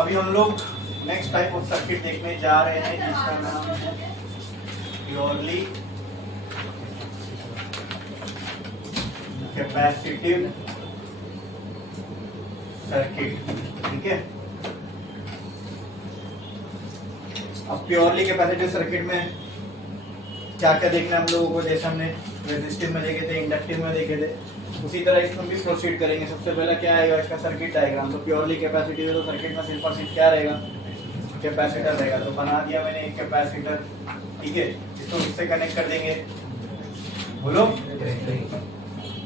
अभी हम लोग नेक्स्ट टाइप ऑफ सर्किट देखने जा रहे हैं जिसका नाम है प्योरली कैपेसिटिव सर्किट। ठीक है, अब प्योरली कैपेसिटिव सर्किट में क्या क्या देखना है हम लोगों को, जैसे हमने रेजिस्टिव में देखे थे, इंडक्टिव में देखे थे, उसी तरह इसमें भी प्रोसीड करेंगे। सबसे पहला क्या आएगा, इसका सर्किट डायग्राम। तो प्योरली कैपेसिटिव है तो सर्किट में सिर्फ और सिर्फ क्या रहेगा, कैपेसिटर रहेगा। तो बना दिया मैंने एक कैपेसिटर। ठीक है, इसको किससे कनेक्ट कर देंगे, बोलो,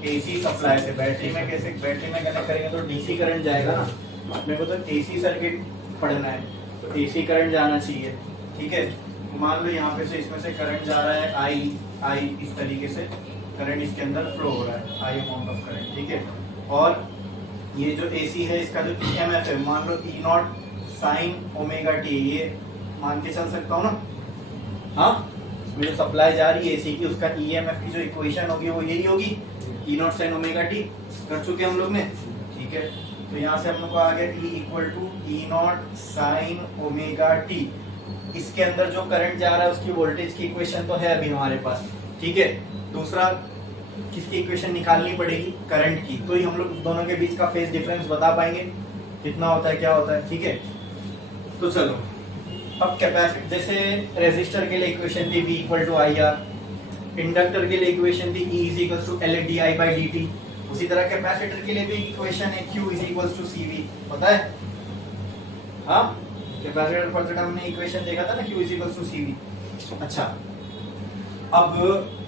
एसी सप्लाई से। बैटरी में कैसे, बैटरी में कनेक्ट करेंगे तो डीसी करंट जाएगा ना, अपने को तो एसी सर्किट पढ़ना है तो एसी करंट जाना चाहिए। ठीक है, मान लो यहाँ पे से इसमें से करंट जा रहा है आई इस तरीके से करंट इसके अंदर फ्लो हो रहा है, आई अमाउंट ऑफ करंट। ठीक है, और ये जो एसी है इसका जो ईएमएफ है, मान लो ई नॉट साइन ओमेगा टी, ये मान के चल सकता हूँ ना। हाँ, इसमें जो सप्लाई जा रही है एसी की, उसका ईएमएफ की जो इक्वेशन होगी वो यही होगी, ई नॉट साइन ओमेगा टी। कर चुके हम लोग ने। ठीक है, तो यहाँ से हम लोग को आ गया E equal to E naught sine omega t. इसके अंदर जो करंट जा रहा है उसकी वोल्टेज की इक्वेशन तो है अभी हमारे पास। ठीक है, दूसरा किसकी इक्वेशन निकालनी पड़ेगी, करंट की। तो ही हम लोग दोनों के बीच का फेज डिफरेंस बता पाएंगे कितना होता है, क्या होता है। ठीक है, तो चलो अब कैपेसिटर, जैसे रेजिस्टर के लिए इक्वेशन थी V equal to I R, inductor के लिए इक्वेशन थी E is equal to L D I by D T, उसी तरह कैपेसिटर के लिए भी इक्वेशन है Q is equal to C V. पता है, हाँ, कैपेसिटर पर जो हमने इक्वेशन देखा था ना, Q is equal to C V. अच्छा, अब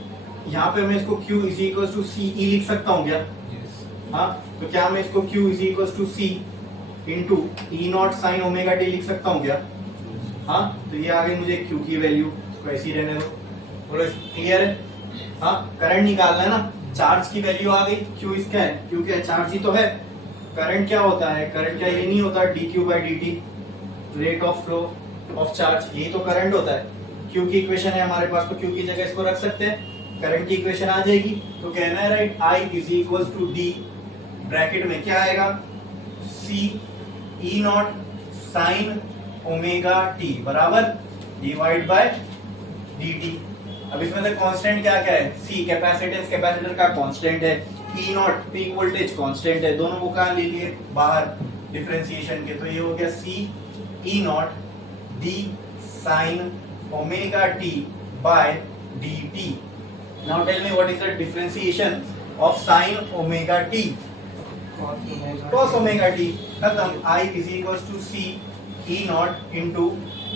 यहाँ पे मैं इसको Q is equal to C E लिख सकता हूँ क्या? हाँ, तो क्या मैं इसको Q is equal to C into E naught sine omega t लिख सकता हूँ क्या? हाँ, तो ये आ गई मुझे Q की वैल्यू, इसको ऐसी रहने दो। बोलो, क्लियर है? हाँ, करंट निकालना है ना, चार्ज की वैल्यू आ गई। Q इसका है, Q क्या है, चार्ज ही तो है। करंट क्या होता है, करंट क्या ये नहीं होता D Q by D T, rate of flow of charge, यही तो करंट होता है। Q की इक्वेशन है हमारे पास, तो Q की जगह इसको रख सकते हैं, करंट की इक्वेशन आ जाएगी। तो कहना है right, I is equal to D, bracket में क्या आएगा, C E naught sine omega t बराबर डिवाइड बाय डी टी। अब इसमें से कांस्टेंट क्या क्या है, C कैपेसिटेंस, कैपेसिटर का कांस्टेंट है, E naught peak voltage constant है, दोनों को कहां ले लिए, बाहर डिफरेंशिएशन के। तो ये हो गया C E naught D sine omega t by D T. Now tell me what is the differentiation of sine omega t, cos omega t. खत्म, I is equal to C E naught into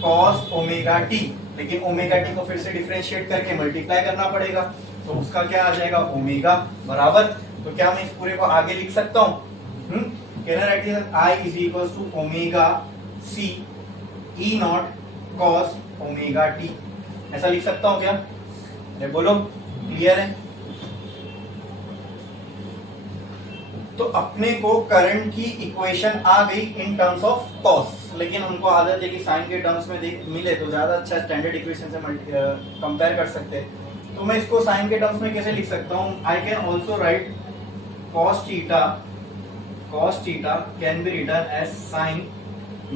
cos omega t. लेकिन omega t को फिर से differentiate करके multiply करना पड़ेगा, तो उसका क्या आ जाएगा, ओमेगा बराबर। तो क्या मैं इस पूरे को आगे लिख सकता हूँ, कहना राइट है, I is equal to omega C E naught cos omega t, ऐसा लिख सकता हूँ क्या? अरे बोलो, क्लियर है? तो अपने को करंट की इक्वेशन आ गई इन टर्म्स ऑफ कॉस, लेकिन हमको आदत है कि साइन के टर्म्स में मिले तो ज्यादा अच्छा स्टैंडर्ड इक्वेशन से कंपेयर कर सकते हैं। तो मैं इसको साइन के टर्म्स में कैसे लिख सकता हूँ, I can also write cos theta can be written as sine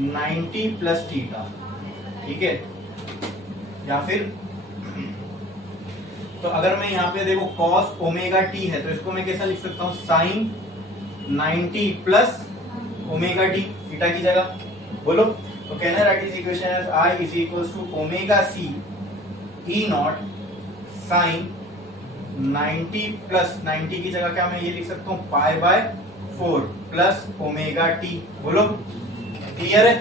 90 plus theta. ठीक है, या फिर तो अगर मैं यहाँ पे देखो कॉस ओमेगा टी है तो इसको मैं कैसा लिख सकता हूँ, sine 90 plus omega t, theta की जगह। बोलो, तो कहना है right is equation as I is equal to omega C E naught sine 90 plus 90 की जगह क्या मैं ये लिख सकता हूँ, pi by 4 plus omega t. बोलो, क्लियर है?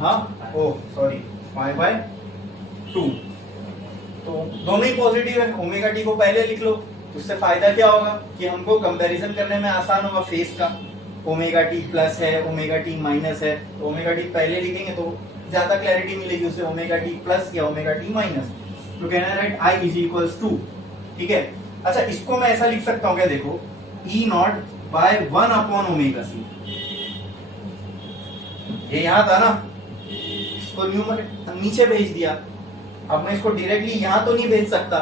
हाँ, ओ सॉरी, पाई बाय 2। तो दोनों ही पॉजिटिव है, ओमेगा टी को पहले लिख लो, उससे फायदा क्या होगा कि हमको कंपैरिजन करने में आसान होगा फेस का। ओमेगा टी प्लस है, ओमेगा टी माइनस है, तो ओमेगा टी पहले लिखेंगे तो ज्यादा क्लैरिटी मिलेगी उससे, ओमेगा टी प्लस या ओमेगा टी माइनस। तो कहना है right, I is equal to, ठीक है। अच्छा, इसको मैं ऐसा लिख सकता हूँ क्या, देखो, E naught by 1 upon omega C, ये यहां था ना, इसको न्यूमरेटर नीचे भेज दिया। अब मैं इसको डायरेक्टली यहां तो नहीं भेज सकता,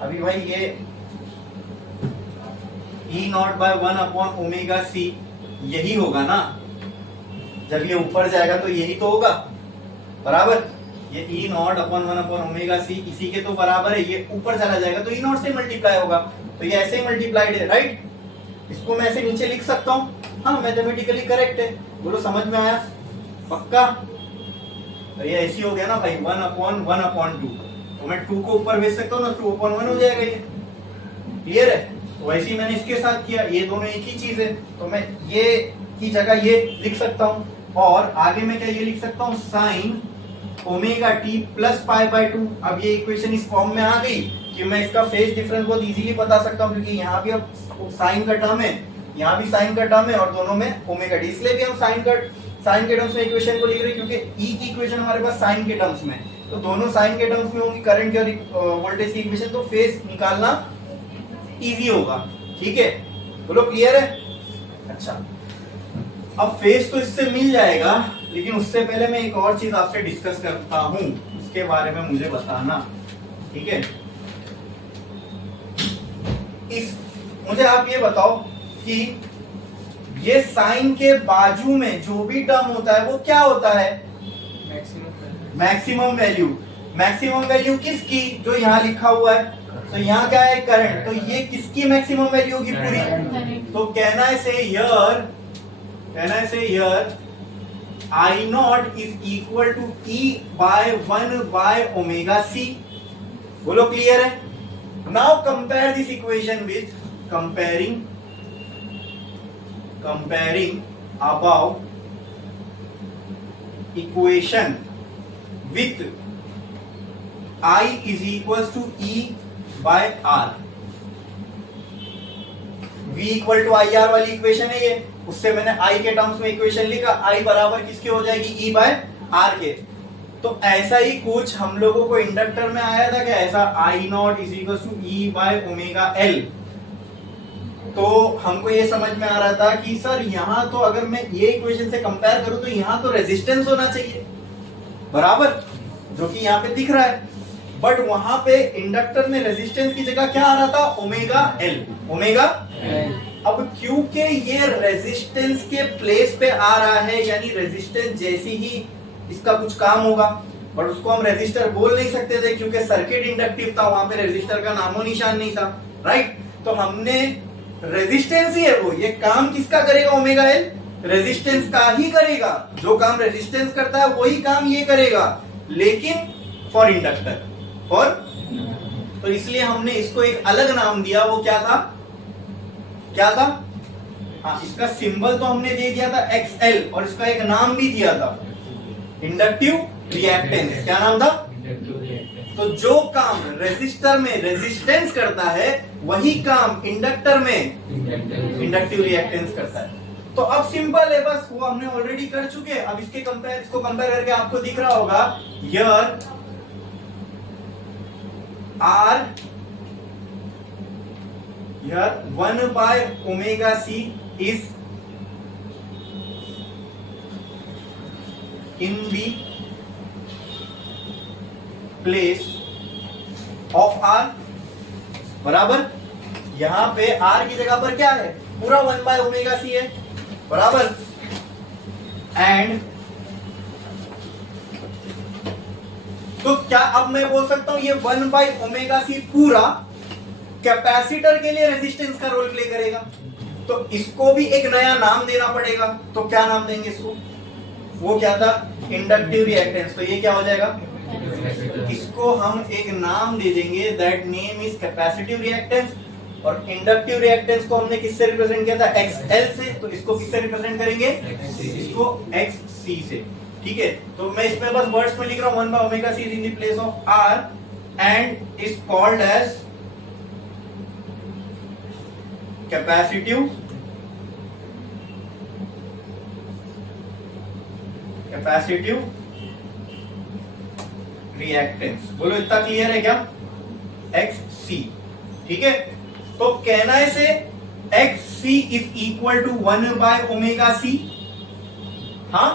अभी भाई ये E naught by 1 upon omega C यही होगा ना, जब ये ऊपर जाएगा तो यही तो होगा, बराबर। ये E naught upon 1 upon omega C इसी के तो बराबर है, ये ऊपर चला जाएगा तो ई नॉट से मल्टीप्लाई होगा, तो ये ऐसे ही मल्टीप्लाइड है, राइट। इसको मैं ऐसे नीचे लिख सकता हूँ, हाँ मैथमेटिकली करेक्ट है। बोलो समझ में आया, पक्का। तो ये ऐसी हो गया ना भाई, 1 अपॉन 1 अपॉन 2, तो मैं 2 को ऊपर भेज सकता हूँ ना, 2 अपॉन 1 हो जाएगा, ये क्लियर है। तो वैसे ही मैंने इसके साथ किया, ये दोनों एक ही चीज है, तो मैं ये की जगह ये लिख सकता हूँ, और आगे मैं क्या ये लिख सकता हूँ, sign omega t plus pi by 2। अब ये इक्वेशन इस फॉर्म में आ गई कि मैं इसका फेज डिफरेंस बहुत इजीली बता सकता हूँ, क्योंकि यहाँ भी अब साइन का टर्म है, यहाँ भी साइन का टर्म है, और दोनों में ओमेगा टी, इसलिए भी हम साइन के टर्म्स में इक्वेशन को लिख रहे हैं, क्योंकि ई की इक्वेशन हमारे पास साइन के टर्म्स में, तो दोनों साइन के टर्म्स में होंगी, करंट और वोल्टेज की इक्वेशन, तो फेज निकालना इजी होगा, ठीक है। बोलो क्लियर है। अच्छा, अब फेज तो इससे मिल जाएगा, लेकिन उससे पहले मैं एक और चीज आपसे डिस्कस करता हूं, उसके बारे में मुझे बताना, ठीक है। मुझे आप ये बताओ कि ये साइन के बाजू में जो भी टर्म होता है वो क्या होता है, मैक्सिमम वैल्यू। मैक्सिमम वैल्यू किसकी, जो यहाँ लिखा हुआ है, तो यहाँ क्या है, करंट, तो ये किसकी मैक्सिमम वैल्यू होगी, पूरी। तो कहना है say here I naught is equal to E by 1 by omega C. बोलो क्लियर है। Now compare this equation with comparing above equation with I is equals to E by R। V equal to I R वाली equation है ये, उससे मैंने I के terms में equation लिखा, I बराबर किसके हो जाएगी, E बाय R के। तो ऐसा ही कुछ हम लोगों को इंडक्टर में आया था क्या, ऐसा I naught is equal to E by omega L। तो हमको ये समझ में आ रहा था कि सर यहाँ तो अगर मैं ये इक्वेशन से कंपेयर करूं तो यहाँ तो रेजिस्टेंस होना चाहिए, बराबर, जो कि यहाँ पे दिख रहा है, बट वहां पे इंडक्टर में रेजिस्टेंस की जगह क्या आ रहा था, ओमेगा एल, ओमेगा एल। अब क्योंकि ये रेजिस्टेंस के प्लेस पे आ रहा है, यानी रेजिस्टेंस जैसी ही इसका कुछ काम होगा, बट उसको हम रेजिस्टर बोल नहीं सकते थे क्योंकि सर्किट इंडक्टिव था, वहां पे रेजिस्टर का नामो निशान नहीं था, राइट। तो हमने रेजिस्टेंस ही है वो, ये काम किसका करेगा, ओमेगा एल रेजिस्टेंस का ही करेगा, जो काम रेजिस्टेंस करता है वही काम ये करेगा, लेकिन फॉर इंडक्टर, फॉर, तो इसलिए हमने इसको एक अलग नाम दिया, वो क्या था, क्या था, हाँ, इसका सिंबल तो हमने दे दिया था XL, और इसका एक नाम भी दिया था, इंडक्टिव रिएक्टेंस। क्या नाम था, तो जो काम रेजिस्टर में रेजिस्टेंस करता है वही काम इंडक्टर में इंडक्टिव रिएक्टेंस करता है। तो अब सिंपल है, बस वो हमने ऑलरेडी कर चुके हैं। अब इसको कंपेयर करके आपको दिख रहा होगा, here R, here 1 by omega C is in the place of R, बराबर। यहां पे R की जगह पर क्या है, पूरा 1 बाय ओमेगा सी है, बराबर। एंड तो क्या अब मैं बोल सकता हूं ये 1 बाय ओमेगा सी पूरा कैपेसिटर के लिए रेजिस्टेंस का रोल प्ले करेगा, तो इसको भी एक नया नाम देना पड़ेगा। तो क्या नाम देंगे इसको, वो क्या था, इंडक्टिव रिएक्टेंस। तो ये क्या हो जाएगा, इसको हम एक नाम दे देंगे, that name is capacitive reactance. और इंडक्टिव रिएक्टेंस को हमने किससे रिप्रेजेंट किया था, XL से, तो इसको किससे रिप्रेजेंट करेंगे, इसको XC से, ठीक है। तो मैं इसमें बस वर्ड्स में लिख रहा हूं, 1 by omega C is in the place of R and is called as capacitive reactance. बोलो इतना क्लियर है क्या, XC, ठीक है। तो कहना है say XC is equal to 1 by omega C, हाँ,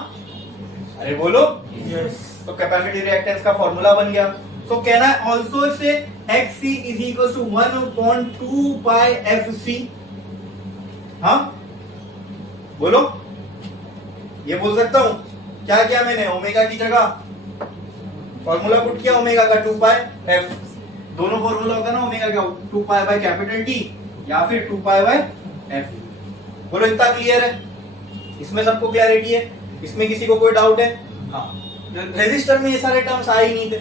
अरे बोलो yes। तो कैपेसिटिव रिएक्टेंस का फॉर्मूला बन गया। तो कहना है also say XC is equal to 1/2 by FC, हाँ बोलो, ये बोल सकता हूं क्या किया मैंने, ओमेगा की जगह फॉर्मूला पुट किया ओमेगा का 2 पाई एफ, दोनों फॉर्मूला होगा ना ओमेगा का 2 पाई बाय कैपिटल टी या फिर 2 पाई बाय एफ। बोलो इतना क्लियर है, इसमें सबको क्लैरिटी है, इसमें किसी को कोई डाउट है? हाँ, रेजिस्टर में ये सारे टर्म्स आए ही नहीं थे,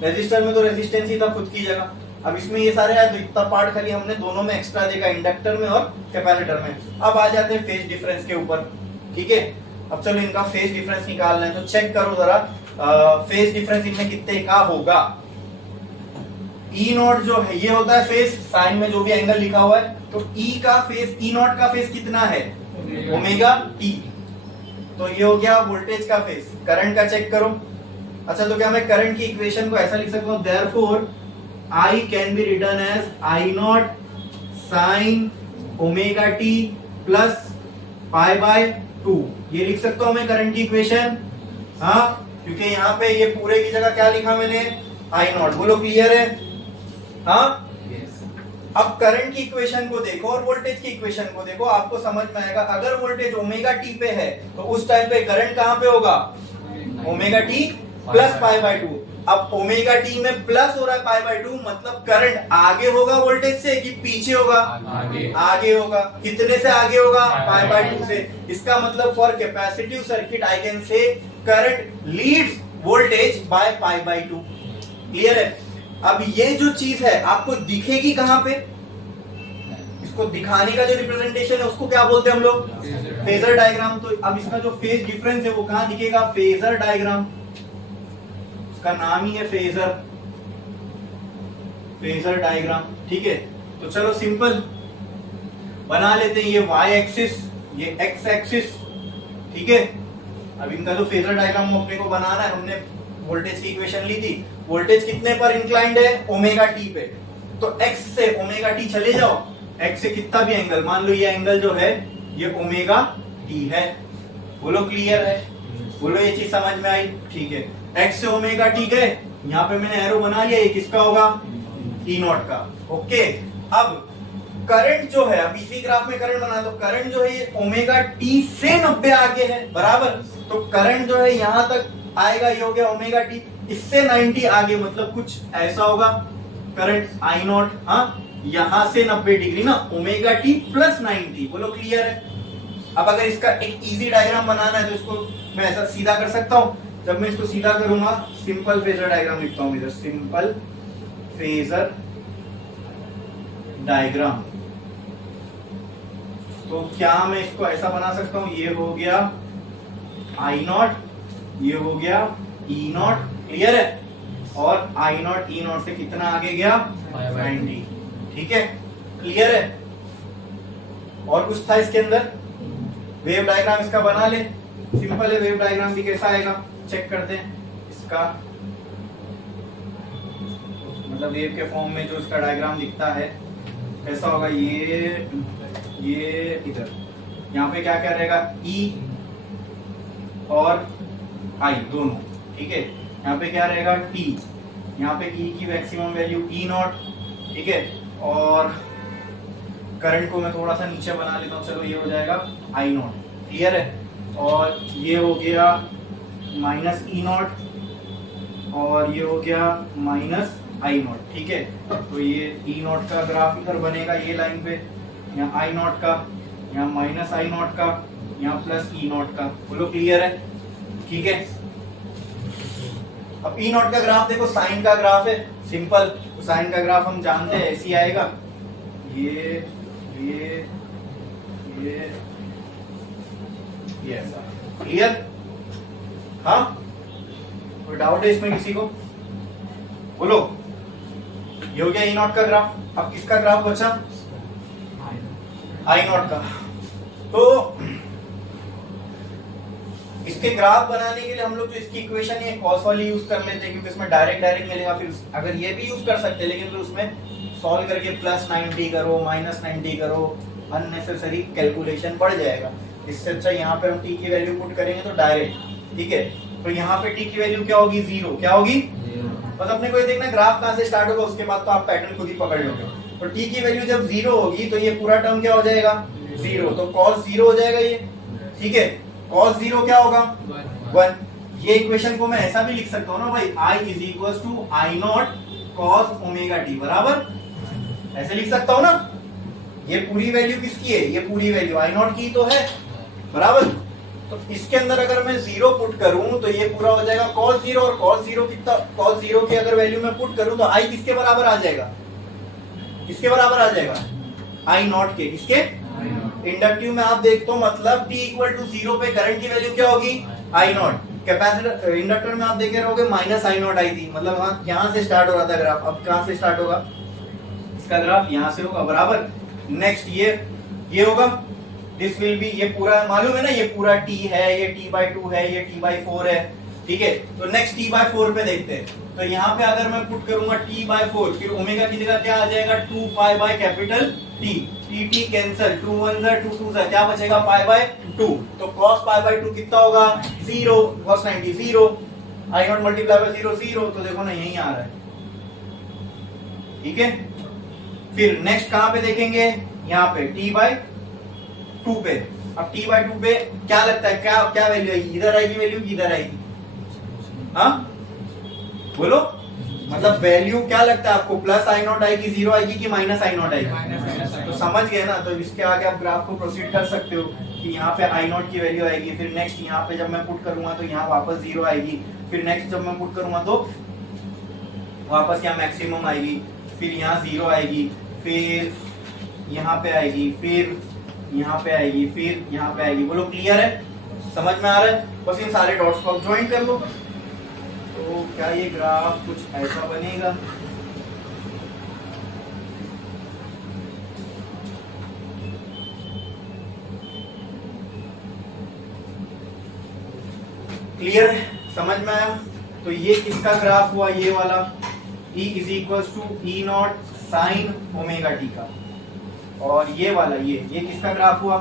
रेजिस्टर में तो रेजिस्टेंस ही था खुद की जगह, अब इसमें ये सारे आए तो इतना पार्ट खाली हमने दोनों में एक्स्ट्रा देखा, इंडक्टर में और कैपेसिटर में। अब आ जाते हैं फेज डिफरेंस के ऊपर, ठीक है। अब चलो इनका फेज डिफरेंस निकालना है, तो चेक करो जरा फेज डिफरेंस इनमें कितने का होगा। ई नॉट जो है ये होता है फेज, साइन में जो भी एंगल लिखा हुआ है, तो ई का फेज, ई नॉट का फेज कितना है, ओमेगा टी, तो ये हो गया वोल्टेज का फेज। करंट का चेक करो। अच्छा, तो क्या मैं करंट की इक्वेशन को ऐसा लिख सकता हूं, therefore I can be written as I not sine omega t plus pi by 2, ये लिख सकता हूं मैं करंट की इक्वेशन। हाँ, क्योंकि यहाँ पे ये पूरे की जगह क्या लिखा मैंने, I नॉट। बोलो क्लियर है? हाँ, अब करंट की इक्वेशन को देखो और वोल्टेज की इक्वेशन को देखो, आपको समझ में आएगा। अगर वोल्टेज ओमेगा टी पे है तो उस टाइम पे करंट कहां पे होगा, omega t plus pi by 2। अब ओमेगा टी में प्लस हो रहा है पाई बाय 2, मतलब करंट आगे होगा वोल्टेज से कि पीछे होगा, आगे होगा। कितने से आगे होगा, पाई बाय 2 से। इसका मतलब for capacitive circuit I can say current leads voltage by pi by 2। Clear है? अब ये जो चीज है आपको दिखेगी कहां पे, इसको दिखाने का जो रिप्रेजेंटेशन है उसको क्या बोलते हैं हम लोग, फेजर डायग्राम। तो अब इसका जो फेज डिफरेंस है वो कहां दिखेगा, फेजर डायग्राम, उसका नाम ही है फेजर, फेजर डायग्राम। ठीक है, तो चलो सिंपल बना लेते हैं, ये वाई एक्सिस, ये एक्स एक्सिस, ठीक है। अब इनका जो फेजर डायग्राम अपने को बनाना है, हमने वोल्टेज की इक्वेशन ली थी, वोल्टेज कितने पर इंक्लाइंड है, ओमेगा टी पे, तो x से ओमेगा टी चले जाओ, x से कितना भी एंगल, मान लो ये एंगल जो है ये ओमेगा टी है। बोलो क्लियर है? बोलो ये चीज समझ में आई? ठीक है, x से ओमेगा टी गए, यहाँ पे मैंने एरो बना लिया, ये किसका होगा, ई नॉट का। ओके, अब करंट जो है, अब इसी ग्राफ में करंट बना, तो करंट जो है ये ओमेगा टी से 90 आगे है, बराबर। तो करंट जो है यहां तक आएगा, ये हो गया ओमेगा टी, इससे 90 आगे, मतलब कुछ ऐसा होगा करंट आई नॉट। हाँ, यहां से 90 डिग्री ना, ओमेगा टी प्लस 90। बोलो क्लियर है? अब अगर इसका एक इजी डायग्राम बनाना है तो इसको मैं ऐसा सीधा कर सकता हूं। जब मैं इसको सीधा करूंगा, सिंपल फेजर डायग्राम लिखता हूं इधर, सिंपल फेजर डायग्राम। तो क्या मैं इसको ऐसा बना सकता हूं, ये हो गया आई नॉट, ये हो गया ई नॉट, क्लियर है? और आई नॉट ई नॉट से कितना आगे गया, 90। ठीक है, क्लियर है? और कुछ था इसके अंदर, वेव डायग्राम इसका बना ले, सिंपल है। वेव डायग्राम भी कैसा आएगा चेक करते हैं इसका, मतलब वेव के फॉर्म में जो इसका डायग्राम दिखता है कैसा होगा, ये इधर, यहाँ पे क्या क्या रहेगा, ई और आई दोनों, ठीक है। यहाँ पे क्या रहेगा, टी, यहाँ पे ई की मैक्सिमम वैल्यू ई नॉट, ठीक है। और करंट को मैं थोड़ा सा नीचे बना लेता हूँ, चलो ये हो जाएगा आई नॉट, क्लियर है। और ये हो गया माइनस ई नॉट, और ये हो गया माइनस आई नॉट, ठीक है। तो ये ई नॉट का ग्राफ इधर बनेगा, ये लाइन पे, यहाँ आई नॉट का, यहाँ माइनस आई नॉट का, यहाँ प्लस ई नॉट का। बोलो क्लियर है? ठीक है। अब ई नॉट का ग्राफ देखो, साइन का ग्राफ है, सिंपल। तो साइन का ग्राफ हम जानते हैं ऐसे ही आएगा, ये ऐसा, क्लियर? हाँ, कोई डाउट है इसमें किसी को? बोलो। ये हो गया ई नॉट का ग्राफ। अब किसका ग्राफ बचा, आई नॉट का। तो इसके ग्राफ बनाने के लिए हम लोग जो इसकी इक्वेशन है कॉस वाली यूज कर लेते हैं, क्योंकि इसमें डायरेक्ट मिलेगा। फिर अगर ये भी यूज कर सकते हैं, लेकिन फिर उसमें सॉल्व करके प्लस 90 करो, माइनस 90 करो, अननेसेसरी कैलकुलेशन बढ़ जाएगा। इससे अच्छा यहाँ पे हम टी की वैल्यू पुट करेंगे तो डायरेक्ट, ठीक है। तो यहाँ पे टी की वैल्यू क्या होगी, 0। क्या होगी? बस अपने को ये देखना ग्राफ कहाँ से स्टार्ट होगा, उसके बाद तो आप पैटर्न खुद ही पकड़ लोगे। तो टी की वैल्यू जब 0 होगी तो ये पूरा टर्म क्या हो जाएगा, 0। तो कॉस 0 हो जाएगा ये, ठीक है। cos 0 क्या होगा 1। ये इक्वेशन को मैं ऐसा भी लिख सकता हूँ ना भाई, I is equal to I naught cos omega t, बराबर ऐसे लिख सकता हूँ ना। ये पूरी वैल्यू किसकी है, ये पूरी वैल्यू आई नॉट की तो है, बराबर। तो इसके अंदर अगर मैं 0 पुट करूं तो ये पूरा हो जाएगा cos 0, और cos 0 कितना, cos 0 की अगर वैल्यू मैं पुट करूं तो I किसके बराबर आ जाएगा, किसके बराबर आ जाएगा, आई नॉट के, किसके, इंडक्टिव में आप देखते हो मतलब t इक्वल टू 0 पे करंट की वैल्यू क्या होगी, आई नॉट। कैपेसिटर इंडक्टर में आप देखे रहोगे माइनस आई नॉट आई थी, मतलब यहाँ से स्टार्ट हो रहा था ग्राफ, अब कहां से स्टार्ट होगा, इसका ग्राफ यहाँ से होगा, बराबर। नेक्स्ट ये होगा, दिस विल बी, ये पूरा मालूम है ना, ये पूरा t है, ये t/2 है, ये t/4 है, ठीक है। तो नेक्स्ट t/4 पे देखते हैं। तो यहाँ पे अगर मैं पुट करूंगा t/4, फिर ओमेगा की जगह क्या आ जाएगा 2 pi capital T, t cancel, 2 1 जा 2 2 जा, क्या बचेगा π/2। तो cos π/2 कितना होगा 0, cos 90 0, I not multiply by 0 0, तो देखो ना यही आ रहा है, ठीक है। फिर नेक्स्ट कहां पे देखेंगे, यहाँ पे t/2 पे। अब t/2 पे क्या लगता है, क्या क्या वैल्यू आएगी, इधर आएगी वैल्यू की इधर आएगी, हाँ बोलो, मतलब वैल्यू क्या लगता है आपको, प्लस आई नॉट आएगी, 0 आएगी कि माइनस आई नॉट आएगी, तो समझ गए ना। तो इसके आगे आप ग्राफ को प्रोसीड कर सकते हो कि यहाँ पे आई नॉट की वैल्यू आएगी, फिर नेक्स्ट यहाँ पे जब मैं पुट करूंगा तो यहाँ वापस 0 आएगी, फिर नेक्स्ट जब मैं पुट करूंगा तो वापस यहाँ मैक्सिमम आएगी, फिर यहाँ 0 आएगी, फिर यहाँ पे आएगी, फिर यहाँ पे आएगी, फिर यहाँ पे आएगी। बोलो क्लियर है, समझ में आ रहा है। बस इन सारे डॉट्स को ज्वाइन कर लो, तो क्या ये ग्राफ कुछ ऐसा बनेगा। क्लियर है, समझ में आया। तो ये किसका ग्राफ हुआ, ये वाला E is equal to E naught sine omega t का, और ये वाला ये किसका ग्राफ हुआ,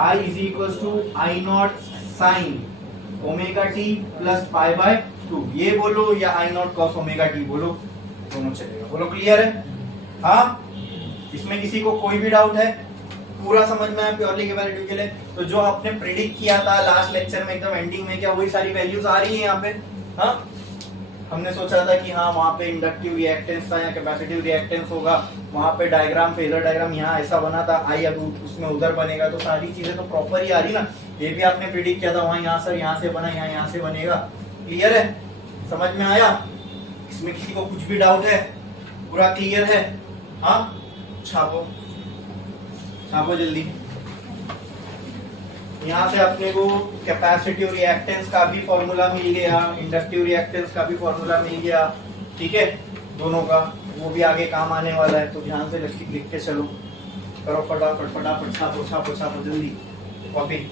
I is equal to I naught sine omega t plus π/2, ये बोलो या I naught cos omega t बोलो, दोनों चलेगा। बोलो क्लियर है, हाँ इसमें किसी को कोई भी डाउट है, पूरा समझ में आया प्योरली कैपेसिटिव के लिए। तो जो आपने प्रिडिक्ट किया था लास्ट लेक्चर में एकदम एंडिंग में, क्या वही सारी वैल्यूज आ रही है यहाँ पे, हाँ हमने सोचा था कि हाँ वहाँ पे इंडक्टिव रिएक्टेंस था या कैपेसिटिव रिएक्टेंस होगा, वहाँ पे डायग्राम, फेजर डायग्राम यहाँ ऐसा बना था, आई अब उसमें उधर बनेगा, तो सारी चीजें तो प्रॉपर ही आ रही ना। ये भी आपने प्रिडिक्ट किया था, वहाँ यहाँ सर यहाँ से बना, यहाँ से बनेगा। क्लियर है, समझ में आया, इसमें किसी को कुछ भी डाउट है, पूरा क्लियर है, हाँ छापो छापो जल्दी। यहाँ से अपने को कैपेसिटिव रिएक्टेंस का भी फॉर्मूला मिल गया, इंडक्टिव रिएक्टेंस का भी फॉर्मूला मिल गया, ठीक है, दोनों का, वो भी आगे काम आने वाला है। तो ध्यान से लिख के चलो, करो फटाफट फटाफट, छापो छापो छापो जल्दी कॉपी।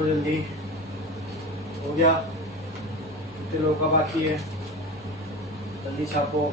छापो जल्दी। हो गया? कितने लोगों का बाकी है? जल्दी छापो।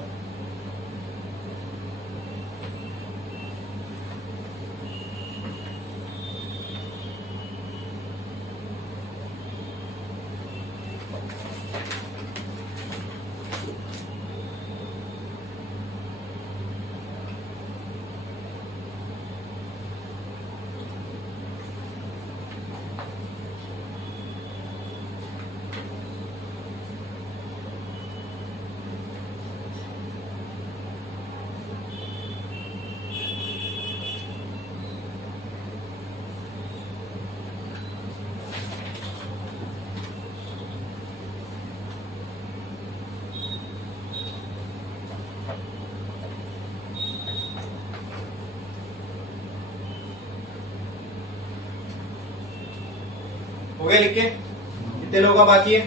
हो गया लिख के? कितने लोगों का बाकी है?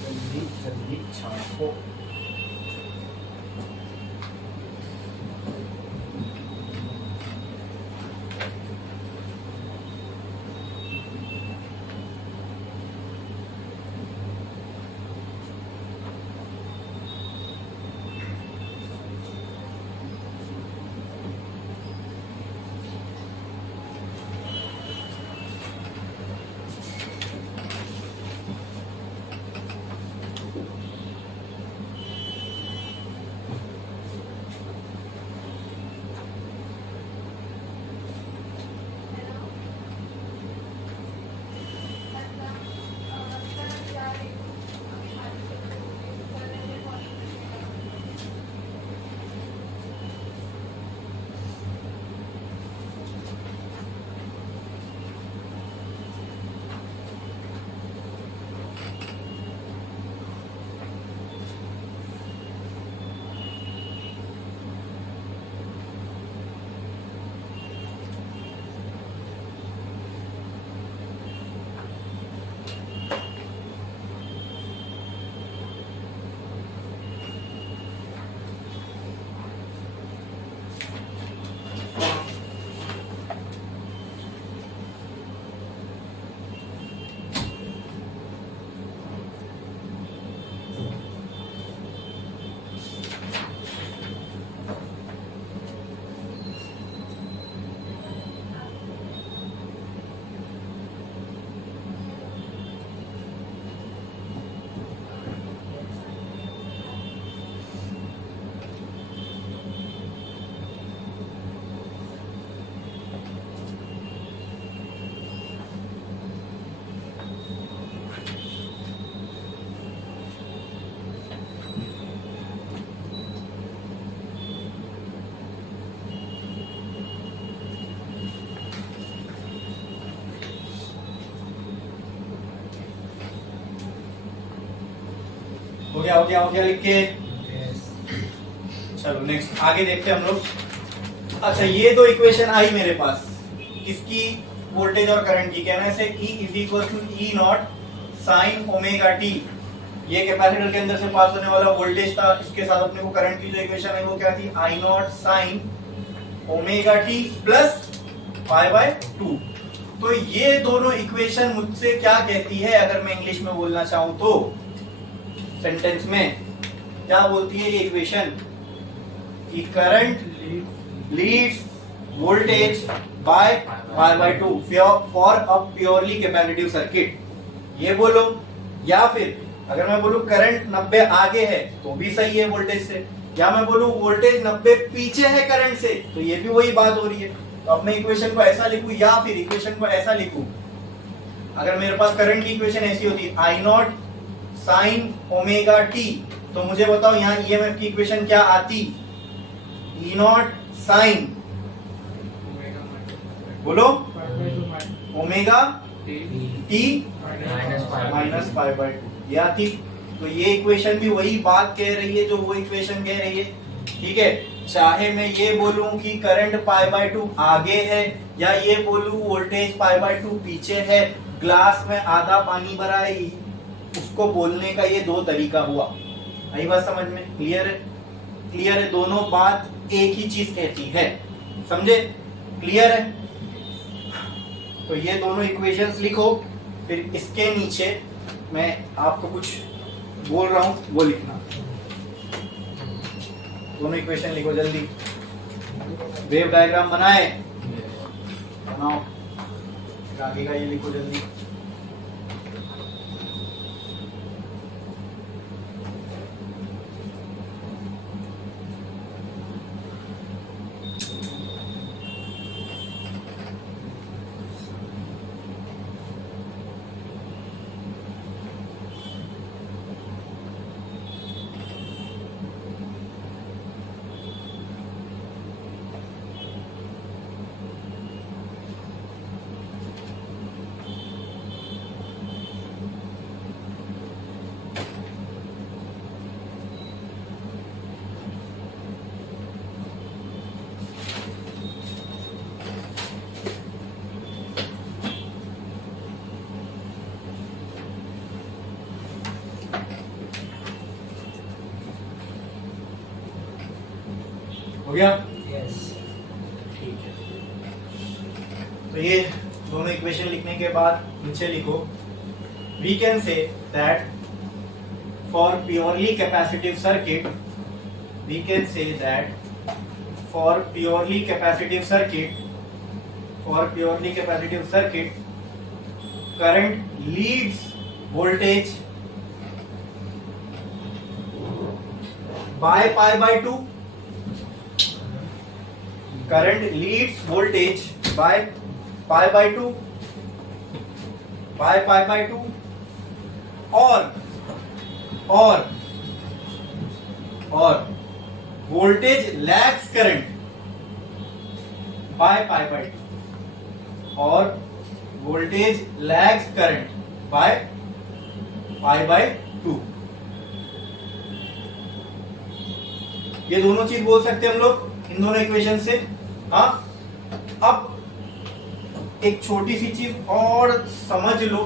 जल्दी जल्दी छापो। हो गया? हो गया? हो गया लिख के? चलो नेक्स्ट आगे देखते हैं हम लोग। अच्छा, ये दो इक्वेशन आई मेरे पास, किसकी? वोल्टेज और करंट की। कहना है E is equal to E naught sine omega t. ये कैपेसिटर के अंदर से पास होने वाला वोल्टेज था, इसके साथ अपने को करंट की जो इक्वेशन है वो क्या थी? I naught sine omega t plus pi by 2। तो ये दोनों इक्वेशन मुझसे क्या कहती है, अगर मैं इंग्लिश में बोलना चाहूं तो सेंटेंस में क्या बोलती है ये इक्वेशन? कि current leads voltage by pi by 2 for a purely capacitive circuit, ये बोलो। या फिर अगर मैं बोलूं करंट 90 आगे है तो भी सही है वोल्टेज से, या मैं बोलूं वोल्टेज 90 पीछे है करंट से, तो ये भी वही बात हो रही है। तो अब मैं इक्वेशन को ऐसा लिखूं या फिर इक्वेशन को ऐसा लिखूं। अगर मेरे पास करंट की इक्वेशन ऐसी होती आई नॉट साइन ओमेगा टी, तो मुझे बताओ यहाँ ईएमएफ की इक्वेशन क्या आती? ई नॉट साइन, बोलो, omega t minus pi by 2, ये आती। तो ये इक्वेशन भी वही बात कह रही है जो वो इक्वेशन कह रही है। ठीक है, चाहे मैं ये बोलूं कि करंट पाई बाय 2 आगे है, या ये बोलूं वोल्टेज पाई बाय 2 पीछे है, ग्लास में आधा पानी भरा है, उसको बोलने का ये दो तरीका हुआ। आई बात समझ में? क्लियर है? क्लियर है? दोनों बात एक ही चीज कहती है, समझे? क्लियर है? तो ये दोनों इक्वेशंस लिखो, फिर इसके नीचे मैं आपको कुछ बोल रहा हूं वो लिखना। दोनों इक्वेशन लिखो जल्दी। वेव डायग्राम बनाए, बनाओ, आगे का ये लिखो जल्दी। हो गया? यस। ठीक है, तो ये दोनों इक्वेशन लिखने के बाद नीचे लिखो, we can say that for purely capacitive circuit, we can say that for purely capacitive circuit, for purely capacitive circuit current leads voltage by pi by 2, current leads voltage by pi by 2, pi by 2, और voltage lags current by pi by 2, और voltage lags current by pi by 2। ये दोनों चीज बोल सकते हैं हम लोग इन दोनों इक्वेशन से। हाँ, अब एक छोटी सी चीज और समझ लो,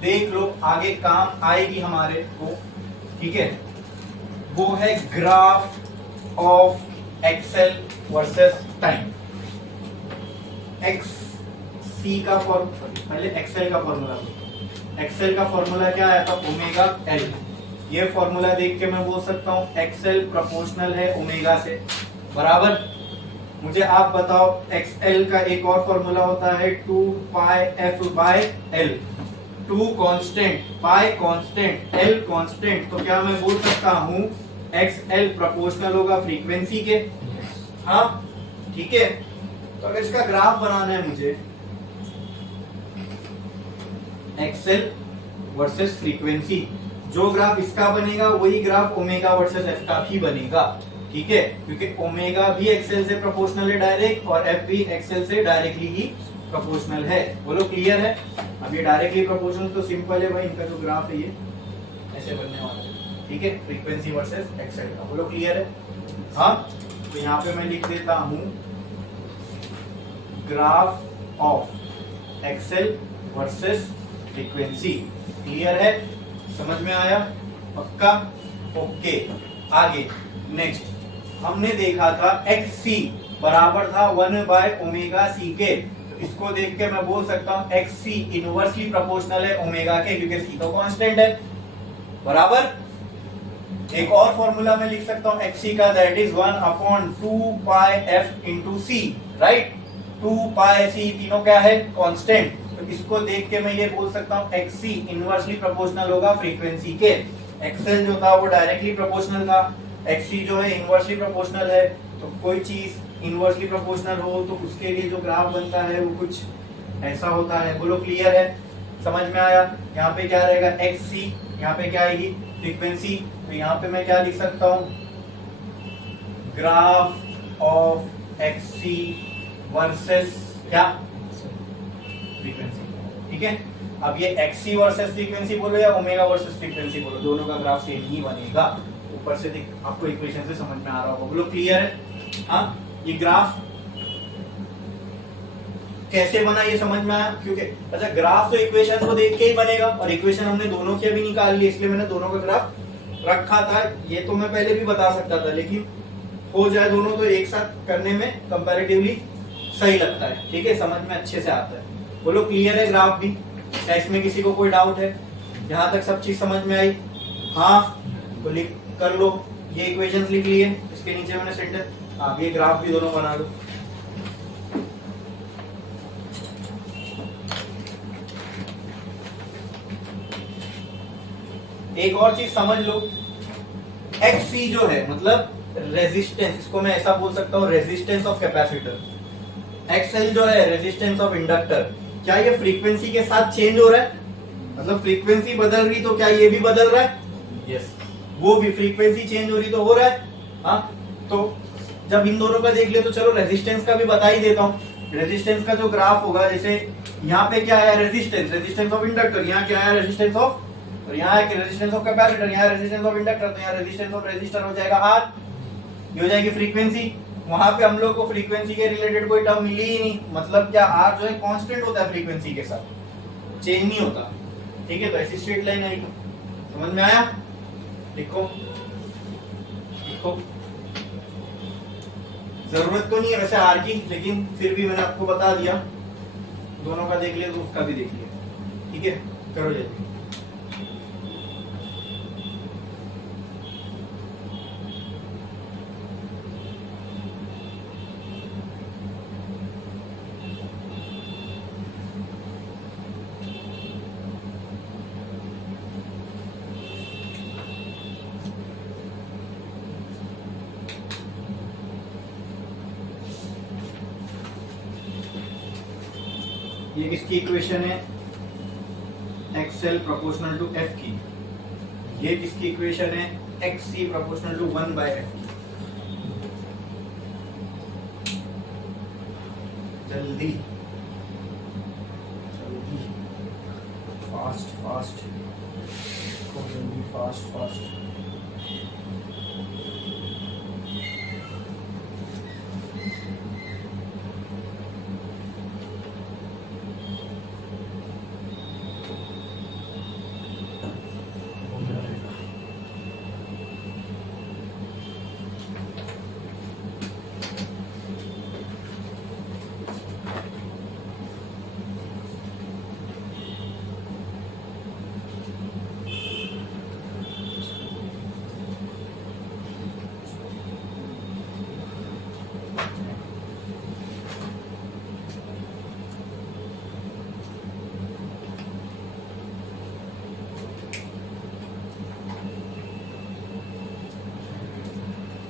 देख लो, आगे काम आएगी हमारे को, ठीक है? वो है graph of XL versus time. X C का पहले एक्सेल का फॉर्मूला, एक्सेल का फॉर्मूला क्या आया था? Omega L. ये फॉर्मूला देख के मैं बोल सकता हूं एक्सेल प्रोपोर्शनल है ओमेगा से, बराबर। मुझे आप बताओ, एक्सएल का एक और फॉर्मूला होता है 2 pi F by L. 2 constant, pi constant, L constant, तो क्या मैं बोल सकता हूं एक्सएल प्रोपोर्शनल होगा फ्रीक्वेंसी के? हाँ, ठीक है। तो अगर इसका ग्राफ बनाना है मुझे, एक्सएल वर्सेस फ्रीक्वेंसी, जो ग्राफ इसका बनेगा वही ग्राफ ओमेगा वर्सेस एफ का भी बनेगा, ठीक है? क्योंकि ओमेगा भी एक्सेल से प्रोपोर्शनल है डायरेक्ट, और एफ भी एक्सेल से डायरेक्टली ही प्रोपोर्शनल है। बोलो क्लियर है? अब ये डायरेक्टली प्रोपोर्शनल तो सिंपल है भाई, इनका जो ग्राफ है ये ऐसे बनने वाला है, ठीक है? फ्रीक्वेंसी वर्सेस एक्सेल का। बोलो क्लियर है? हाँ, तो यहाँ पे मैं लिख देता हूं graph of XL versus frequency. Clear है? समझ में आया? पक्का? ओके। आगे नेक्स्ट हमने देखा था एक्स सी बराबर था 1 बाय ओमेगा सी के। तो इसको देख के मैं बोल सकता हूं एक्स सी इनवर्सली प्रोपोर्शनल है ओमेगा के, क्योंकि सी तो कांस्टेंट है, बराबर। एक और फॉर्मूला मैं लिख सकता हूं एक्स सी का, that is 1/2 pi F into C, right? 2 pi C तीनों क्या है? कांस्टेंट। तो इसको देख के मैं ये बोल सकता हूं एक्स सी इनवर्सली प्रोपोर्शनल होगा फ्रीक्वेंसी के। एक्सएल जो था वो डायरेक्टली प्रोपोर्शनल था, एक्ससी जो है इनवर्सली प्रोपोर्शनल है। तो कोई चीज इनवर्सली प्रोपोर्शनल हो तो उसके लिए जो ग्राफ बनता है वो कुछ ऐसा होता है। बोलो क्लियर है? समझ में आया? यहाँ पे क्या रहेगा? एक्स सी, यहाँ पे क्या आएगी? फ्रीक्वेंसी। तो यहाँ पे मैं क्या लिख सकता हूँ? Graph of X C versus क्या? फ्रीक्वेंसी, ठीक है? अब ये एक्स सी वर्सेस फ्रीक्वेंसी बोलो या ओमेगा वर्सेस फ्रीक्वेंसी बोलो, दोनों का ग्राफ सेम ही बनेगा। ऊपर से आपको इक्वेशन से समझ में आ रहा होगा। बोलो क्लियर है? हाँ, ये ग्राफ कैसे बना ये समझ में आया? क्योंकि अच्छा, ग्राफ तो इक्वेशन को देख के ही बनेगा, और इक्वेशन हमने दोनों की अभी निकाल ली, इसलिए मैंने दोनों का ग्राफ रखा था। ये तो मैं पहले भी बता सकता था, लेकिन हो जाए दोनों तो एक साथ करने में कंपैरेटिवली सही लगता है, ठीक है? समझ में अच्छे से आता है। बोलो क्लियर है ग्राफ भी? क्या इसमें किसी को कोई डाउट है? यहाँ तक सब चीज समझ में आई? हाँ तो लिख कर लो, ये इक्वेशंस लिख लिए, इसके नीचे मैंने सेंटेंस, आप ये ग्राफ भी दोनों बना लो। एक और चीज समझ लो, XC जो है मतलब रेजिस्टेंस, इसको मैं ऐसा बोल सकता हूँ रेजिस्टेंस ऑफ कैपेसिटर। XL जो है रेजिस्टेंस ऑफ इंडक्टर। क्या ये फ्रीक्वेंसी के साथ चेंज हो रहा है? मतलब फ्रीक्वेंसी बदल रही तो क्या ये भी बदल रहा है? यस, वो भी फ्रीक्वेंसी चेंज हो रही तो हो रहा है। हाँ तो जब इन दोनों का देख ले तो चलो रेजिस्टेंस का भी बता ही देता हूँ। रेजिस्टेंस का जो ग्राफ होगा, जैसे यहाँ पे क्या है रेजिस्टेंस, रेजिस्टेंस ऑफ इंडक्टर, यहाँ क्या है रेजिस्टेंस ऑफ, और यहाँ है रेजिस्टेंस ऑफ कैपेसिटर, यहाँ रेजिस्टेंस ऑफ इंडक्टर, तो यहाँ रेजिस्टेंस ऑफ रेजिस्टर हो जाएगा R, ये हो जाएगी फ्रीक्वेंसी। वहां पे हम लोग को फ्रीक्वेंसी के रिलेटेड कोई टर्म मिली ही नहीं, मतलब क्या R जो है कांस्टेंट होता है फ्रीक्वेंसी के साथ, चेंज नहीं होता। ठीक है, तो ऐसी स्ट्रेट लाइन आएगी। समझ में आया? लिखो लिखो। जरूरत तो नहीं है वैसे R की, लेकिन फिर भी मैंने आपको बता दिया, दोनों का देख लिया तो उसका भी देख लिया। ठीक है, करो जल्दी। ये किसकी इक्वेशन है? XL प्रोपोर्शनल टू F की। ये किसकी इक्वेशन है? XC प्रोपोर्शनल टू 1/F की। जल्दी जल्दी, फास्ट फास्ट, जल्दी फास्ट फास्ट।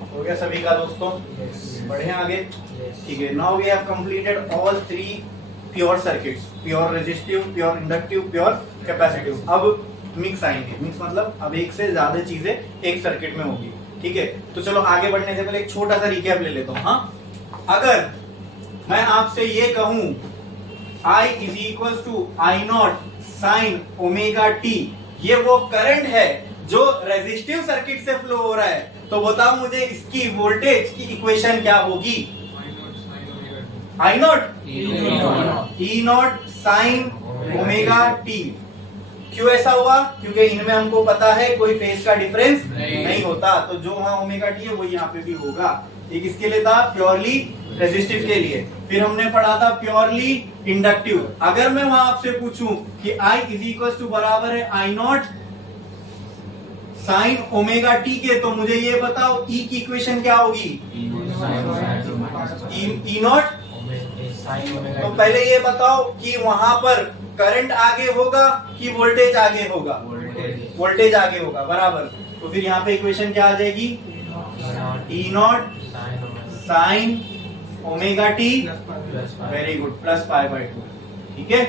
हो गया सभी का दोस्तों? बढ़े आगे? ठीक है, now we have completed all 3 pure circuits, pure resistive, pure inductive, pure capacitive. अब मिक्स आएंगे, मिक्स मतलब अब एक से ज्यादा चीजें एक सर्किट में होगी। ठीक है, तो चलो आगे बढ़ने से पहले एक छोटा सा रिकैप ले लेता हूँ। हाँ, अगर मैं आपसे ये कहूं I is equal to I0 sine omega t, ये वो करंट है जो रेजिस्टिव सर्किट से फ्लो हो रहा है, तो बताओ मुझे इसकी वोल्टेज की इक्वेशन क्या होगी? I0 E0 sine omega t। क्यों ऐसा हुआ? क्योंकि इनमें हमको पता है कोई फेज का डिफरेंस नहीं होता, तो जो वहां ओमेगा टी है वो यहाँ पे भी होगा। ये किसके लिए था? प्योरली रेजिस्टिव के लिए। फिर हमने पढ़ा था प्योरली इंडक्टिव। अगर मैं वहां आपसे पूछूं कि I इज इक्वल टू बराबर है I0 साइन ओमेगा टी के, तो मुझे ये बताओ E की इक्वेशन क्या होगी? E0। तो पहले ये बताओ कि वहां पर करंट आगे होगा कि वोल्टेज आगे होगा? वोल्टेज आगे होगा, बराबर। तो फिर यहाँ पे इक्वेशन क्या आ जाएगी? E0 sine omega t, very good, plus π/2। ठीक है,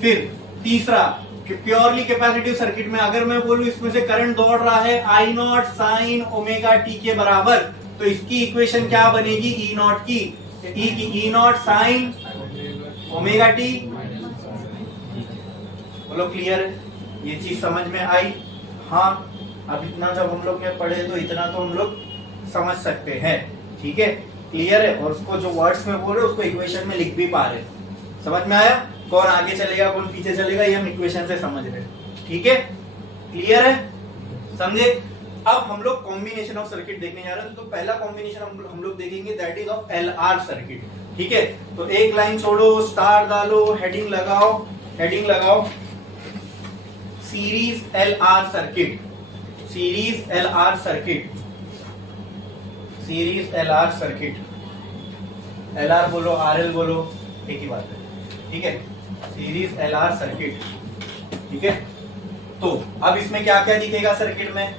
फिर तीसरा प्योरली कैपेसिटिव सर्किट में अगर मैं बोलूं इसमें से करंट दौड़ रहा है I0 साइन ओमेगा टी के बराबर, तो इसकी इक्वेशन क्या बनेगी? E0 की, E0 साइन ओमेगा टी। बोलो क्लियर है? ये चीज समझ में आई? हाँ, अब इतना जब हम लोग ने पढ़े तो इतना तो हम लोग समझ सकते हैं। ठीक है, क्लियर है? और उसको जो वर्ड्स में बोल रहे उसको इक्वेशन में लिख भी पा रहे। समझ में आया? कौन आगे चलेगा कौन पीछे चलेगा ये हम इक्वेशन से समझ रहे। ठीक है, क्लियर है? समझे? अब हम लोग कॉम्बिनेशन ऑफ सर्किट देखने जा रहे हैं। तो पहला कॉम्बिनेशन हम लोग देखेंगे that is of LR circuit. ठीक है, तो एक लाइन छोड़ो, स्टार डालो, हेडिंग लगाओ series LR circuit, series LR circuit, series LR circuit. LR बोलो RL बोलो एक ही बात है। ठीक है, सीरीज LR सर्किट। ठीक है, तो अब इसमें क्या क्या दिखेगा सर्किट में?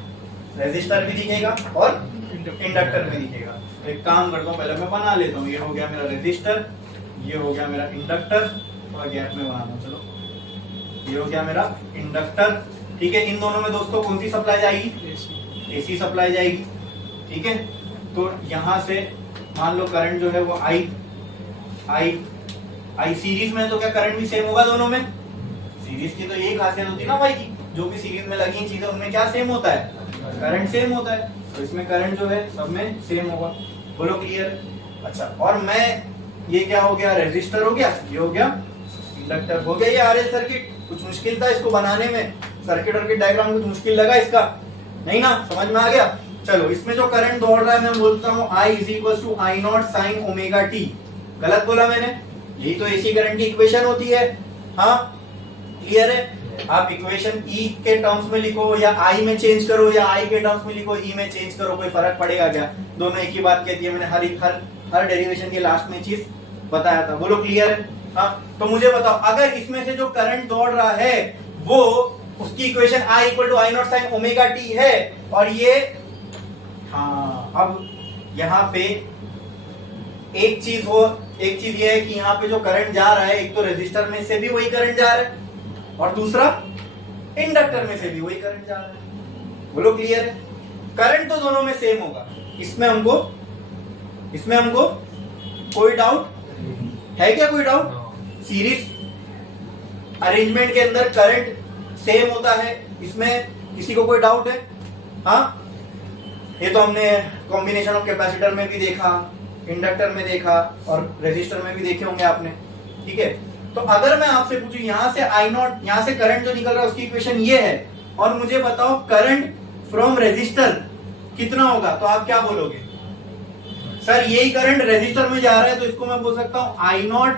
रेजिस्टर भी दिखेगा और इंडक्टर भी दिखेगा। एक काम करता हूँ, पहले मैं बना लेता हूँ। ये हो गया मेरा रेजिस्टर, ये हो गया मेरा इंडक्टर, थोड़ा गैप में बनाना हूँ। चलो, ये हो गया मेरा इंडक्टर। ठीक है, इन दोनों में दोस्तों कौन सी सप्लाई जाएगी? AC सप्लाई जाएगी। ठीक है, तो यहां से मान लो करंट जो है वो आई सीरीज में, तो क्या करंट भी सेम होगा दोनों में? सीरीज की तो यही खासियत होती है ना भाई की, जो भी सीरीज में लगी चीजें उनमें क्या सेम होता है? करंट सेम होता है। तो इसमें करंट जो है सब में सेम होगा। बोलो क्लियर? अच्छा, और मैं ये क्या हो गया? रेजिस्टर हो गया, ये हो गया इंडक्टर हो गया। ये RL सर्किट कुछ मुश्किल था इसको बनाने में, सर्किट वर्किट डायग्राम कुछ मुश्किल लगा इसका? नहीं ना, समझ में आ गया? चलो, इसमें जो करंट दौड़ रहा है मैं बोलता हूँ I = I0 sin omega t। गलत बोला मैंने? यही तो AC करंट की इक्वेशन होती है। हाँ, क्लियर है? आप इक्वेशन E के टर्म्स में लिखो या I में चेंज करो, या I के टर्म्स में लिखो, E में चेंज करो, कोई फर्क पड़ेगा क्या? दोनों एक ही बात कहती है। मैंने हर डेरिवेशन के लास्ट में चीज बताया था। बोलो क्लियर है? हाँ, तो मुझे बताओ, अगर इसमें से जो करंट दौड़ रहा है वो उसकी equation I = I0 sin omega t है, और ये हाँ, अब यहाँ पे एक चीज ये है कि यहाँ पे जो करंट जा रहा है, एक तो रेजिस्टर में से भी वही करंट जा रहा है और दूसरा इंडक्टर में से भी वही करंट जा रहा है। बोलो क्लियर है? करंट तो दोनों में सेम होगा, इसमें हमको कोई डाउट है क्या? कोई डाउट? सीरीज अरेंजमेंट के अंदर करंट सेम होता है, इसमें किसी को कोई डाउट है? हाँ, ये तो हमने कॉम्बिनेशन ऑफ कैपेसिटर में भी देखा, इंडक्टर में देखा और रेजिस्टर में भी देखे होंगे आपने। ठीक है, तो अगर मैं आपसे पूछूं यहां से I0, यहां से करंट जो निकल रहा है उसकी इक्वेशन ये है, और मुझे बताओ करंट फ्रॉम रेजिस्टर कितना होगा, तो आप क्या बोलोगे? सर यही करंट रेजिस्टर में जा रहा है, तो इसको मैं बोल सकता हूं I0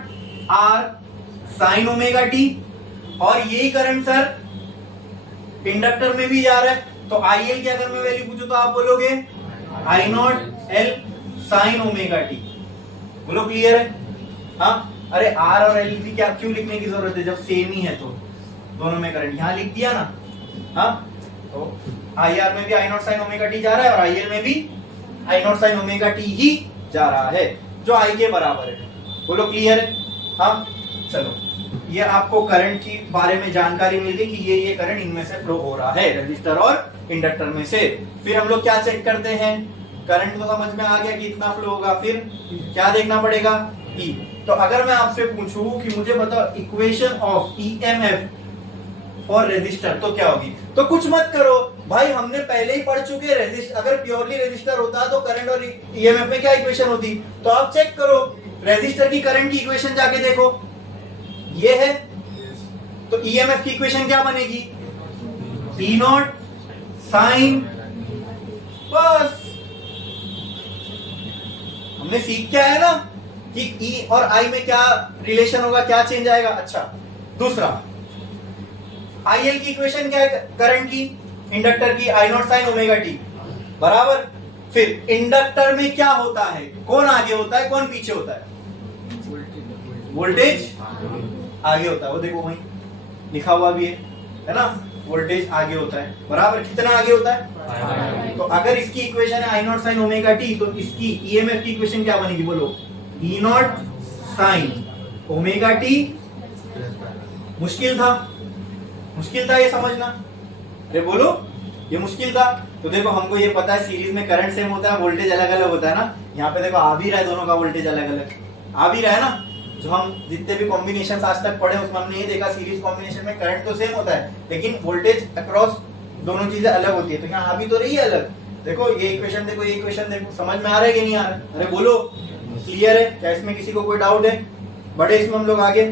R sin omega t, और यही करंट सर इंडक्टर में भी जा रहा है, तो IL की अगर मैं वैल्यू पूछूं तो आप बोलोगे I0 L sin omega t। बोलो क्लियर है? हाँ, अरे R और L की क्या क्यों लिखने की जरूरत है जब सेम ही है? तो दोनों में करंट यहां लिख दिया ना। हाँ, तो IR में भी I0 sin ओमेगा t जा रहा है और IL में भी I0 sin ओमेगा t ही जा रहा है, जो I के बराबर है। बोलो क्लियर है? हाँ, चलो, ये आपको करंट की बारे में जानकारी मिल गई कि ये करंट इनमें से फ्लो हो रहा है, रजिस्टर और इंडक्टर में से। फिर हम लोग क्या चेक करते हैं? करंट तो समझ में आ गया कि इतना फ्लो होगा, फिर क्या देखना पड़ेगा? E। तो अगर मैं आपसे पूछूं कि मुझे बताओ equation of EMF for resistor, तो क्या होगी? तो कुछ मत करो भाई, हमने पहले ही पढ़ चुके रेजिस्टर। अगर प्योरली रेजिस्टर होता तो करंट और EMF में क्या इक्वेशन होती? तो आप चेक करो, रेजिस्टर की करंट की इक्वेशन जाके देखो, ये है। तो EMF की इक्वेशन क्या बनेगी? E0 साइन, बस हमने सीख क्या है ना कि E और I में क्या रिलेशन होगा, क्या चेंज आएगा। अच्छा, दूसरा IL की इक्वेशन क्या है करंट की? इंडक्टर की I0 साइन ओमेगा t बराबर। फिर इंडक्टर में क्या होता है? कौन आगे होता है, कौन पीछे होता है? वोल्टेज आगे होता है, वो देखो वहीं लिखा हुआ भी है ना, वोल्टेज आगे होता है। बराबर, कितना आगे होता है? तो अगर इसकी इक्वेशन है I0 sin ओमेगा t, तो इसकी EMF की इक्वेशन क्या बनेगी? बोलो, E0 sin ओमेगा t। मुश्किल था ये समझना? अरे बोलो, ये मुश्किल था? तो देखो, हमको ये पता है सीरीज में करंट सेम होता है, वोल्टेज अलग अलग होता है ना। यहाँ पे देखो आ भी रहा है, दोनों का वोल्टेज अलग अलग आ भी रहा है ना। जो हम जितने भी कॉम्बिनेशन आज तक पढ़े उसमें हमने ये देखा, सीरीज कॉम्बिनेशन में करंट तो सेम होता है लेकिन वोल्टेज अक्रॉस दोनों चीजें अलग होती है। तो यहाँ आ भी तो रही है अलग। देखो ये इक्वेशन देखो, ये इक्वेशन देखो, समझ में आ रहा है कि नहीं आ रहा है? अरे बोलो, क्लियर है? क्या इसमें किसी को कोई डाउट है? बड़े इसमें हम लोग आगे।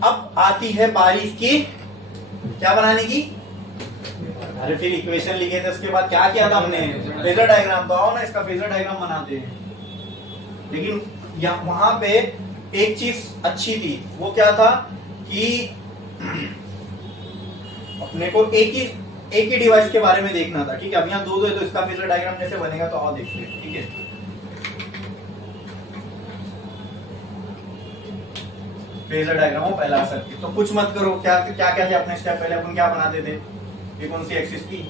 अब आती है बारी इसकी क्या बनाने की? अरे फिर इक्वेशन लिखे थे उसके बाद क्या किया था हमने, फेजर डायग्राम। तो आओ ना इसका फेजर डायग्राम बनाते हैं। लेकिन वहां पे एक चीज अच्छी थी, वो क्या था कि अपने को एक ही डिवाइस के बारे में देखना था। ठीक है, अब यहाँ दो है तो इसका फेजर डायग्राम कैसे बनेगा तो आओ देखते हैं। ठीक है, फेजर डायग्राम हो पहला सर्किट। तो कुछ मत करो, क्या क्या क्या है अपने स्टेप। पहले अपन क्या बनाते थे, ये कौन सी एक्सिस की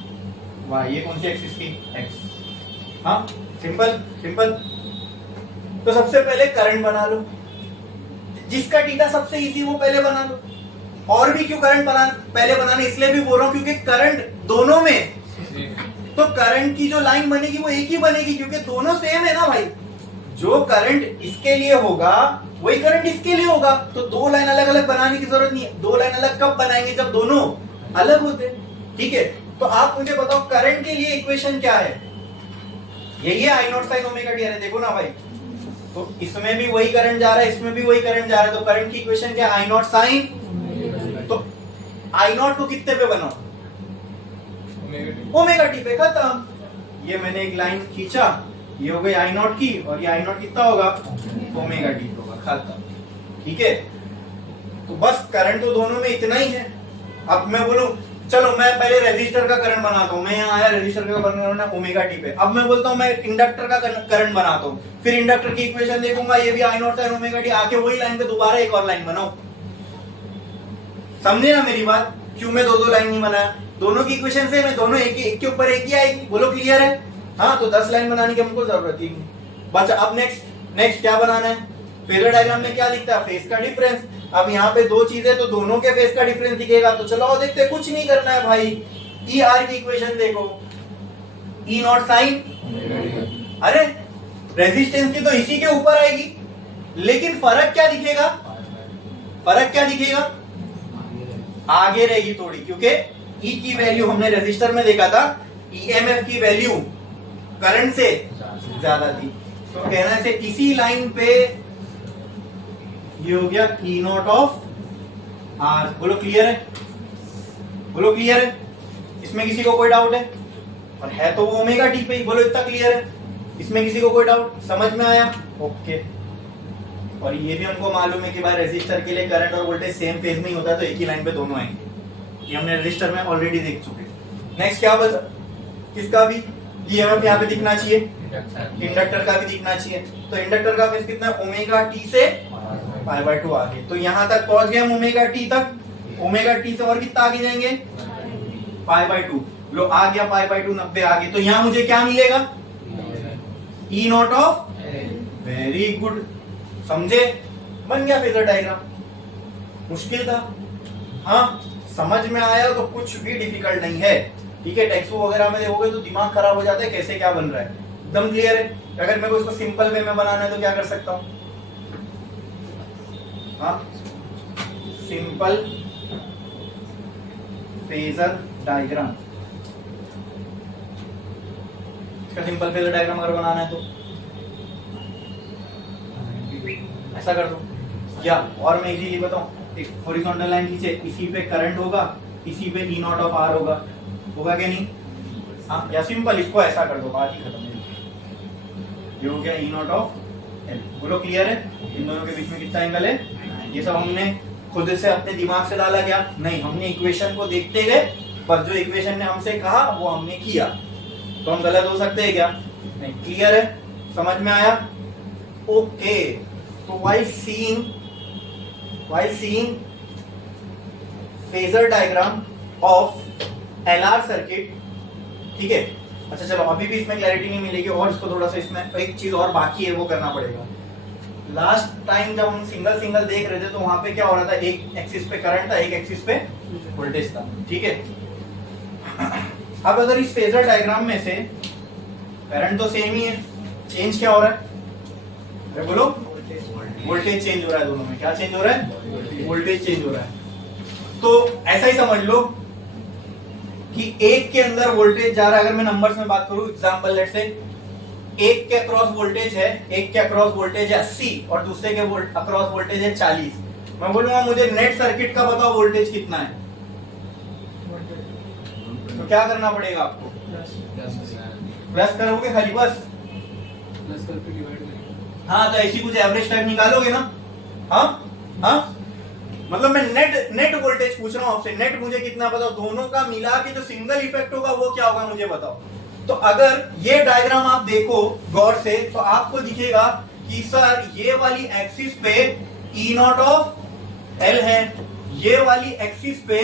वाई, ये कौन सी एक्सिस की एक्स। हाँ सिंपल सिंपल। तो सबसे पहले करंट बना लो, जिसका थीटा सबसे इजी वो पहले बना लो। और भी क्यों करंट पहले बनाने, इसलिए भी बोल रहा हूं क्योंकि करंट दोनों में, तो करंट की जो लाइन बनेगी वो एक ही बनेगी क्योंकि दोनों सेम है ना भाई। जो करंट इसके लिए होगा वही करंट इसके लिए होगा। तो दो लाइन अलग अलग बनाने की जरूरत नहीं है। दो लाइन अलग कब बनाएंगे, जब दोनों अलग होते। ठीक है, तो आप मुझे बताओ करंट के लिए इक्वेशन क्या है। यही है I naught sine omega T. अरे देखो ना भाई, तो इसमें भी वही करंट जा रहा है, इसमें भी वही करंट जा रहा है। तो करंट की इक्वेशन क्या, आई नॉट साइन। तो आई नॉट को कितने पे बनाओ, ओमेगा टी पे, खत्म। ये मैंने एक लाइन खींचा, ये हो गई आई नॉट की, और ये आई नॉट कितना होगा, ओमेगा टी होगा, खत्म। ठीक है, तो बस करंट तो दोनों में इतना ही है। अब मैं बोलूं चलो मैं पहले रेजिस्टर का करंट बनाता हूं, मैं यहाँ आया रेजिस्टर का करंट बनाना ओमेगा टी पे। अब मैं बोलता हूं मैं इंडक्टर का करंट बनाता हूं, फिर इंडक्टर की इक्वेशन देखूंगा, ये भी आई नॉट साइन ओमेगा टी, आके वही लाइन पे दोबारा एक और लाइन बनाओ। समझे ना मेरी बात, क्यों मैं दो लाइन नहीं बनाया। दोनों की इक्वेशन से मैं दोनों एक के ऊपर एक ही आएगी। बोलो क्लियर है। हाँ, तो 10 लाइन बनाने की हमको जरूरत ही नहीं। बस अब नेक्स्ट क्या बनाना है, फेजर डायग्राम में क्या दिखता है, फेज का डिफरेंस। अब यहाँ पे दो चीजें, तो दोनों के फेज का डिफरेंस दिखेगा। तो चलो देखते हैं, कुछ नहीं करना है भाई। ई आर की इक्वेशन देखो, ई नॉट साइन, अरे रेजिस्टेंस की तो इसी के ऊपर आएगी, लेकिन फर्क क्या दिखेगा, फर्क क्या दिखेगा, आगे रहेगी थोड़ी, क्योंकि ई की वैल्यू हमने रेजिस्टर में देखा था, ईएमएफ की वैल्यू करंट से ज्यादा थी। तो कहना से इसी लाइन पे ये हो गया ई नॉट ऑफ आर। बोलो क्लियर है, बोलो क्लियर है। इसमें किसी को कोई डाउट है, और है तो वो ओमेगा टी पे ही। बोलो इतना क्लियर है, इसमें किसी को कोई डाउट, समझ में आया, ओके। और ये भी हमको मालूम है कि भाई रेजिस्टर के लिए करंट और वोल्टेज सेम फेज में ही होता है, तो एक ही लाइन पे दोनों आएंगे। ये हमने रजिस्टर में ऑलरेडी देख चुके। नेक्स्ट क्या बचा, किसका भी ईएमएफ यहाँ पे दिखना चाहिए, इंडक्टर का भी दिखना चाहिए। तो इंडक्टर का फेज कितना है, ओमेगा टी से पाई बाय 2 आगे। तो यहां तक पहुंच गए हम ओमेगा टी तक, ओमेगा टी से और कितना आगे जाएंगे, पाई बाय 2। लो आ गया पाई बाय 2, 90 आगे। तो यहां मुझे क्या मिलेगा, ई नॉट ऑफ, वेरी गुड, समझे, बन गया फेजर डायग्राम। मुश्किल था, हाँ समझ में आया तो कुछ भी डिफिकल्ट नहीं है। ठीक है, टेक्स्ट बुक वगैरह में देखोगे तो दिमाग खराब हो जाता है, कैसे क्या बन रहा है, एकदम क्लियर है। अगर मेरे को इसको सिंपल वे में बनाना है तो क्या कर सकता हूं, हाँ सिंपल फेजर डायग्राम। इसका सिंपल फेजर डायग्राम अगर बनाना है तो ऐसा कर दो, या और मैं इजीली बताऊं, एक हॉरिजॉन्टल लाइन खींचे, इसी पे करंट होगा, इसी पे ई नॉट ऑफ आर होगा क्या नहीं, हाँ, या सिंपल इसको ऐसा कर दो, बात ही खत्म है। ये हो गया ई नॉट ऑफ एल। बोलो क्लियर है, इन दोनों के बीच में कितना एंगल है। ये सब हमने खुद से अपने दिमाग से डाला क्या, नहीं, हमने इक्वेशन को देखते गए, पर जो इक्वेशन ने हमसे कहा वो हमने किया। तो हम गलत हो सकते हैं क्या, नहीं। क्लियर है, समझ में आया, ओके। तो while seeing phasor diagram of LR circuit, ठीक है। अच्छा चलो, अभी भी इसमें क्लैरिटी नहीं मिलेगी, और इसको थोड़ा सा, इसमें एक चीज और बाकी है, वो करना पड़ेगा। लास्ट टाइम जब हम सिंगल देख रहे थे तो वहां पे क्या हो रहा था, एक एक्सिस पे करंट था, एक एक्सिस पे वोल्टेज था, ठीक है। अब अगर इस फेजर डायग्राम में से करंट तो सेम ही है, चेंज क्या हो रहा है, अरे बोलो, वोल्टेज चेंज हो रहा है दोनों में। क्या चेंज हो रहा है, वोल्टेज चेंज हो रहा है। तो ऐसा ही समझ लो कि एक के अंदर वोल्टेज जा रहा है, अगर मैं नंबर्स में बात करूं, एग्जांपल लेट्स से एक के अक्रॉस वोल्टेज है, एक के अक्रॉस वोल्टेज है 80 और दूसरे के अक्रॉस वोल्टेज है 40। मैं बोलूंगा मुझे नेट सर्किट का बताओ वोल्टेज कितना है, तो क्या करना पड़ेगा आपको? प्लस करोगे खाली बस? प्लस करके डिवाइड करेंगे। हाँ, तो ऐसी कुछ एवरेज टाइप निकालोगे ना? हाँ हाँ, मतलब मैं नेट वोल्टेज पूछ रहा हूँ आपसे, नेट मुझे कितना बताओ, दोनों का मिला के जो सिंगल इफेक्ट होगा वो क्या होगा मुझे बताओ। तो अगर ये डायग्राम आप देखो गौर से तो आपको दिखेगा कि सर ये वाली एक्सिस पे ई नॉट ऑफ एल है, ये वाली एक्सिस पे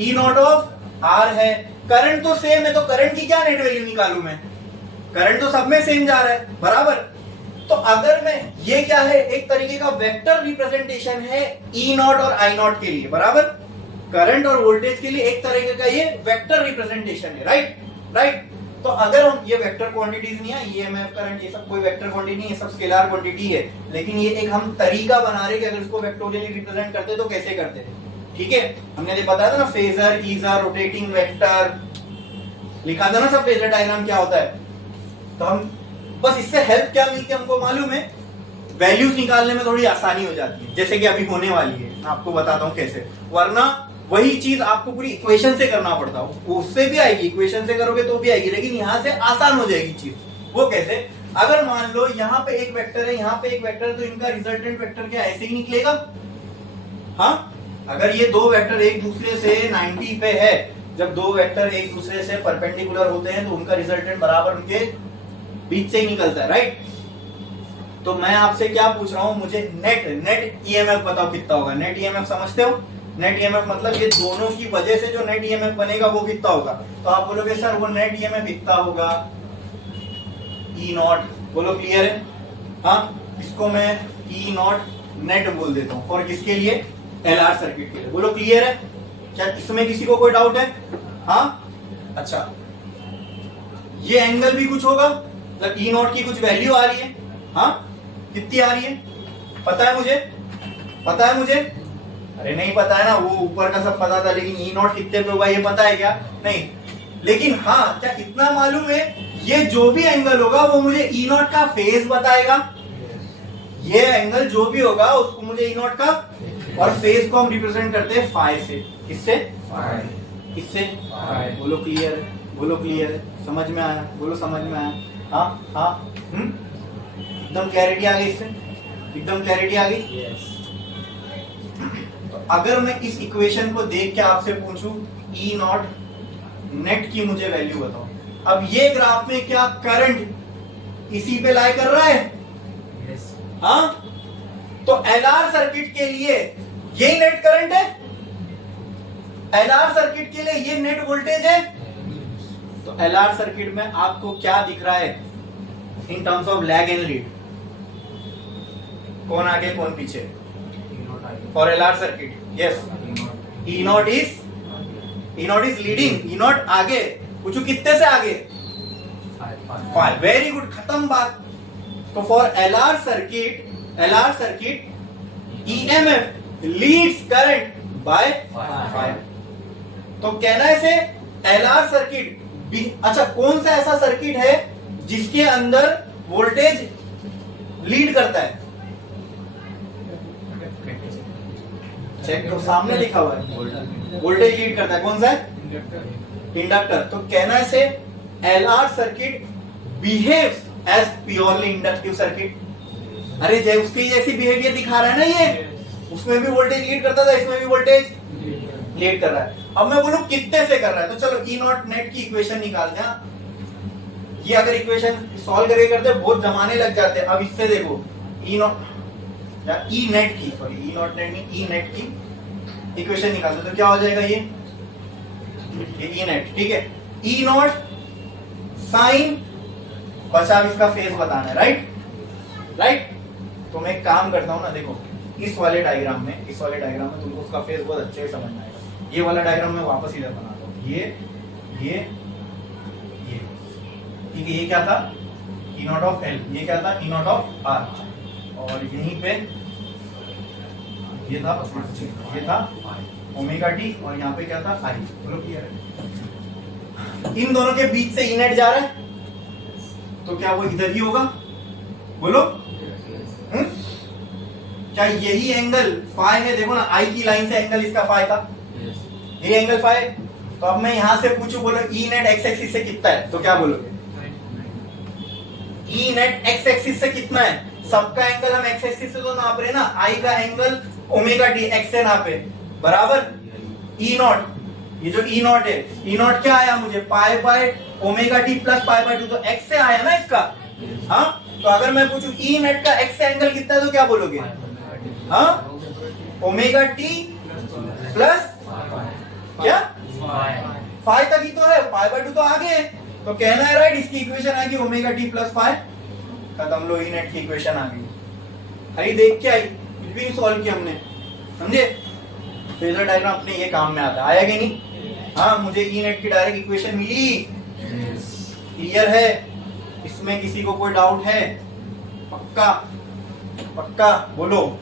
ई नॉट ऑफ आर है। करंट तो सेम है, तो करंट की क्या नेट वैल्यू निकालूं मैं? करंट तो सब में सेम जा रहा है, बराबर। तो अगर मैं, ये क्या है, एक तरीके का वेक्टर रिप्रेजेंटेशन है ई नॉट और आई नॉट के लिए, बराबर। करंट और वोल्टेज के लिए एक तरीके का ये वेक्टर रिप्रेजेंटेशन है, राइट राइट। तो अगर हम, ये वेक्टर क्वांटिटीज नहीं है, ईएमएफ करंट ये सब कोई वेक्टर क्वांटिटी नहीं है, सब स्केलर क्वांटिटी है, लेकिन ये एक हम तरीका बना रहे कि अगर इसको वेक्टोरियली रिप्रेजेंट करते तो कैसे करते थे, ठीक है। हमने ये बताया था ना, फेजर, ईजर, रोटेटिंग वेक्टर लिखा था ना सब, फेजर डायग्राम क्या होता है। तो हम बस इससे हेल्प क्या मिलती है हमको मालूम है, वैल्यूज निकालने में थोड़ी आसानी हो जाती है, जैसे कि अभी होने वाली है, मैं आपको बताता हूं कैसे। वरना वही चीज आपको पूरी इक्वेशन से करना पड़ता हो, उससे भी आएगी, इक्वेशन से करोगे तो भी आएगी, लेकिन यहां से आसान हो जाएगी चीज। वो कैसे? अगर मान लो यहाँ पे एक वेक्टर है, यहाँ पे एक वेक्टर है, तो इनका रिजल्टेंट वेक्टर क्या ऐसे ही निकलेगा? हाँ, अगर ये दो वेक्टर एक दूसरे से 90 पे है, जब दो वेक्टर एक दूसरे से परपेंडिकुलर होते हैं तो उनका रिजल्टेंट बराबर उनके बीच से ही निकलता है, राइट। तो मैं आपसे क्या पूछ रहा हूं, मुझे नेट ईएमएफ बताओ कितना होगा। नेट ईएमएफ समझते हो? नेट ईएमएफ मतलब ये दोनों की वजह से जो नेट ईएमएफ बनेगा वो कितना होगा। तो आप बोलोगे सर वो नेट ईएमएफ इतना होगा ई नॉट, बोलो क्लियर है? हाँ, इसको मैं ई नॉट नेट बोल देता हूं, फॉर किसके लिए? एलआर सर्किट के लिए। बोलो क्लियर है? क्या इसमें किसी को कोई डाउट है? हाँ, अच्छा, ये एंगल भी कुछ होगा, मतलब ई नॉट की कुछ वैल्यू आ रही है। हाँ, कितनी आ रही है पता है मुझे? पता है मुझे? अरे नहीं पता है ना, वो ऊपर का सब पता था, लेकिन ई नॉट कितने पे होगा ये पता है क्या? नहीं। लेकिन हाँ, क्या इतना मालूम है, ये जो भी एंगल होगा वो मुझे ई नॉट का फेज बताएगा। ये एंगल जो भी होगा उसको मुझे ई नॉट का, और फेज को हम रिप्रेजेंट करते हैं फाई से। किससे? किससे? बोलो क्लियर है? बोलो क्लियर है? समझ में आया? बोलो समझ में आया? हाँ हाँ, एकदम क्लैरिटी आ गई इससे? एकदम क्लैरिटी आ गई? तो अगर मैं इस इक्वेशन को देख के आपसे पूछूं ई नॉट नेट की मुझे वैल्यू बताओ, अब ये ग्राफ में क्या करंट इसी पे लाई कर रहा है? हाँ, तो एलआर सर्किट के लिए यही नेट करंट है, एलआर सर्किट के लिए ये नेट वोल्टेज है। तो एलआर सर्किट में आपको क्या दिख रहा है in terms of lag and lead? कौन आगे कौन पीछे? For LR circuit yes, E not is leading, E not आगे। पूछो कितने से आगे? 5। वेरी गुड, खत्म बात। तो for LR circuit EMF leads current by 5। तो कहना है से एलआर सर्किट, अच्छा कौन सा ऐसा सर्किट है जिसके अंदर वोल्टेज लीड करता है? चेक तो सामने लिखा हुआ है, वोल्टेज लीड करता है। कौन सा है? इंडक्टर। तो कहना say LR circuit behaves as purely inductive circuit. अरे जय उसकी जैसी बिहेवियर दिखा रहा है ना ये, उसमें भी वोल्टेज लीड करता था, इसमें भी वोल्टेज लीड कर रहा है। अब मैं बोलूं कितने से कर रहा है, तो चलो ई नॉट नेट की इक्वेशन निकालते हैं। ये अगर इक्वेशन सॉल्व करके करते बहुत जमाने लग जाते हैं। अब इससे देखो ई नॉट या ई नेट की, सॉरी ई नॉट नेट नहीं, ई नेट की इक्वेशन निकालते तो क्या हो जाएगा? ये ई नेट, ठीक है। ई नॉट साइन, बचा इसका फेज बताना है, राइट राइट। तो मैं एक काम करता हूं ना, देखो इस वाले डायग्राम में तुमको उसका फेज बहुत अच्छे से समझ में आएगा। ये वाला डायग्राम मैं वापस इधर बनाता हूँ, ये ठीक है। ये क्या था? ई नॉट ऑफ एल। ये क्या था? ई नॉट ऑफ आर। और यहीं पे ये था ओमेगा टी, और यहाँ पे क्या था? आई। बोलो क्लियर है? इन दोनों के बीच से ई नेट जा रहा है, तो क्या वो इधर ही होगा? बोलो क्या यही एंगल फाई है? देखो ना, आई की लाइन से एंगल इसका फाई था, ये एंगल फाई। तो अब मैं यहां से पूछूं, बोलो ई नेट एक्स एक्सिस से कितना है, तो क्या बोलोगे? ई नेट एक्स एक्सिस से कितना है? सबका एंगल हम एक्स एक्सिस से तो नाप रहे ना, आई का एंगल ओमेगा टी एक्स से नापे, बराबर ई नॉट, ये जो ई नॉट है, ई नॉट क्या आया मुझे? Pi by omega t plus pi by 2, तो एक्स से आया ना इसका। हाँ, तो अगर मैं पूछूं ई नेट का एक्स से एंगल कितना है, तो क्या बोलोगे? हाँ, ओमेगा टी प्लस क्या फाइ तक ही तो है, पाई बाय 2 तो आगे है, तो कहना है राइट, इसकी इक्वेशन आएगी ओमेगा टी प्लस फाइ, खत्म, लो ई नेट की इक्वेशन आ गई। खाली देख के आई, कुछ भी नहीं सॉल्व किया हमने, समझे? फेजर डायग्राम अपने ये काम में आता है, आया कि नहीं? हाँ, मुझे ई नेट की डायरेक्ट इक्वेशन मिली, क्लियर है? इसमें किसी को कोई डाउट है? पक्का पक्का बोलो।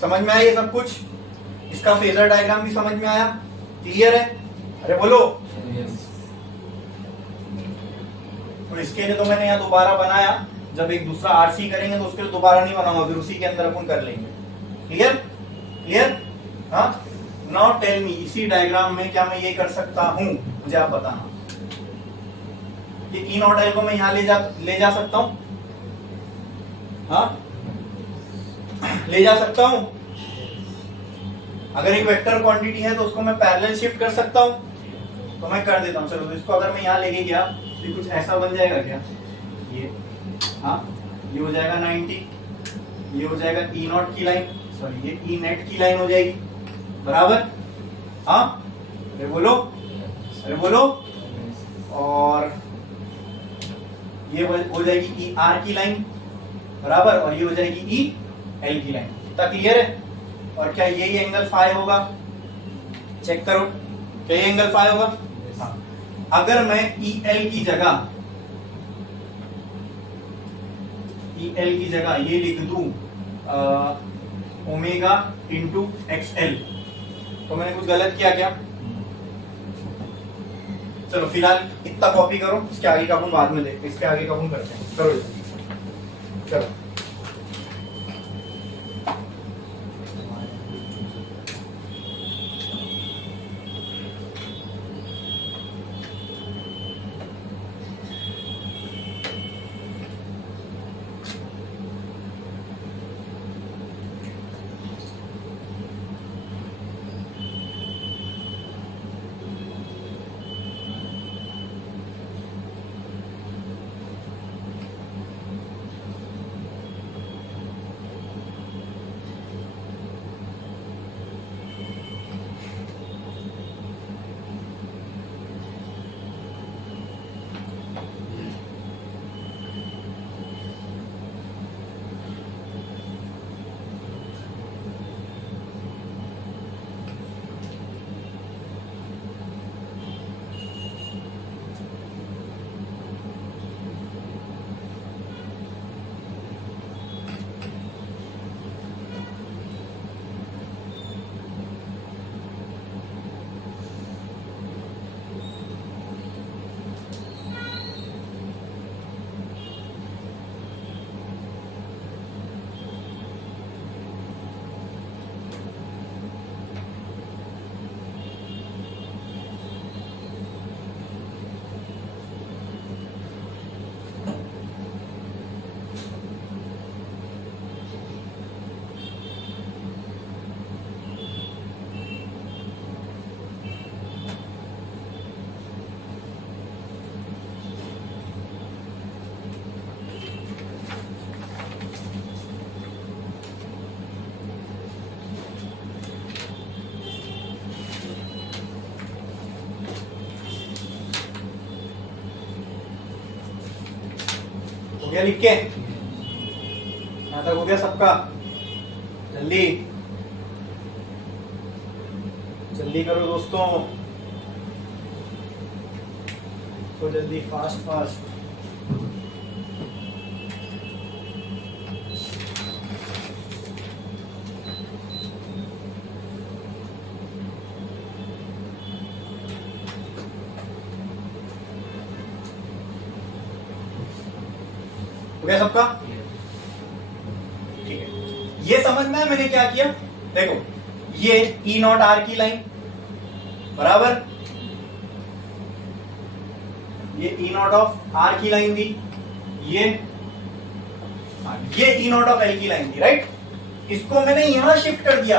समझ में आया ये सब कुछ? इसका फेजर डायग्राम भी समझ में आया? क्लियर है? अरे बोलो। तो इसके लिए तो मैंने यहाँ दोबारा बनाया, जब एक दूसरा आरसी करेंगे तो उसके लिए दोबारा नहीं बनाऊंगा, फिर उसी के अंदर अपन कर लेंगे। क्लियर? क्लियर? हाँ, नाउ टेल मी, इसी डायग्राम में क्या मैं ये कर सकता हूं? मुझे आप बताना। ये ई नॉट एल को मैं यहाँ ले जा सकता हूं? हाँ, ले जा सकता हूं। अगर एक वेक्टर क्वांटिटी है तो उसको मैं पैरेलल शिफ्ट कर सकता हूं, तो मैं कर देता हूं। चलो, तो इसको अगर मैं यहाँ लेके गया तो कुछ ऐसा बन जाएगा क्या? ये, हाँ, ये हो जाएगा 90, ये हो जाएगा ई नॉट की लाइन, सॉरी ये ई नेट की लाइन हो जाएगी, बराबर? हाँ, अरे बोलो, अरे बोलो। और ये हो जाएगी ई आर की लाइन, बराबर, और ये हो जाएगी ई एल की लाइन। इतना क्लियर है? और क्या यही एंगल फाइ होगा? चेक करो, क्या ये एंगल फाइ होगा? हाँ। अगर मैं ई एल की जगह ये लिख दूं ओमेगा इंटू एक्स एल, तो मैंने कुछ गलत किया क्या? चलो फिलहाल इतना कॉपी करो, इसके आगे का अपन बाद में देखते हैं, इसके आगे का अपन करते हैं। करो चलो, हो गया लिख के? यहाँ तक हो गया सबका? जल्दी जल्दी करो दोस्तों, तो जल्दी, फास्ट फास्ट। हो गया सबका? ठीक है, ये समझ में है मैंने क्या किया? देखो, ये ई नॉट आर की लाइन, बराबर, ये ई नॉट ऑफ आर की लाइन दी, ये ई नॉट ऑफ एल की लाइन दी, राइट। इसको मैंने यहां शिफ्ट कर दिया,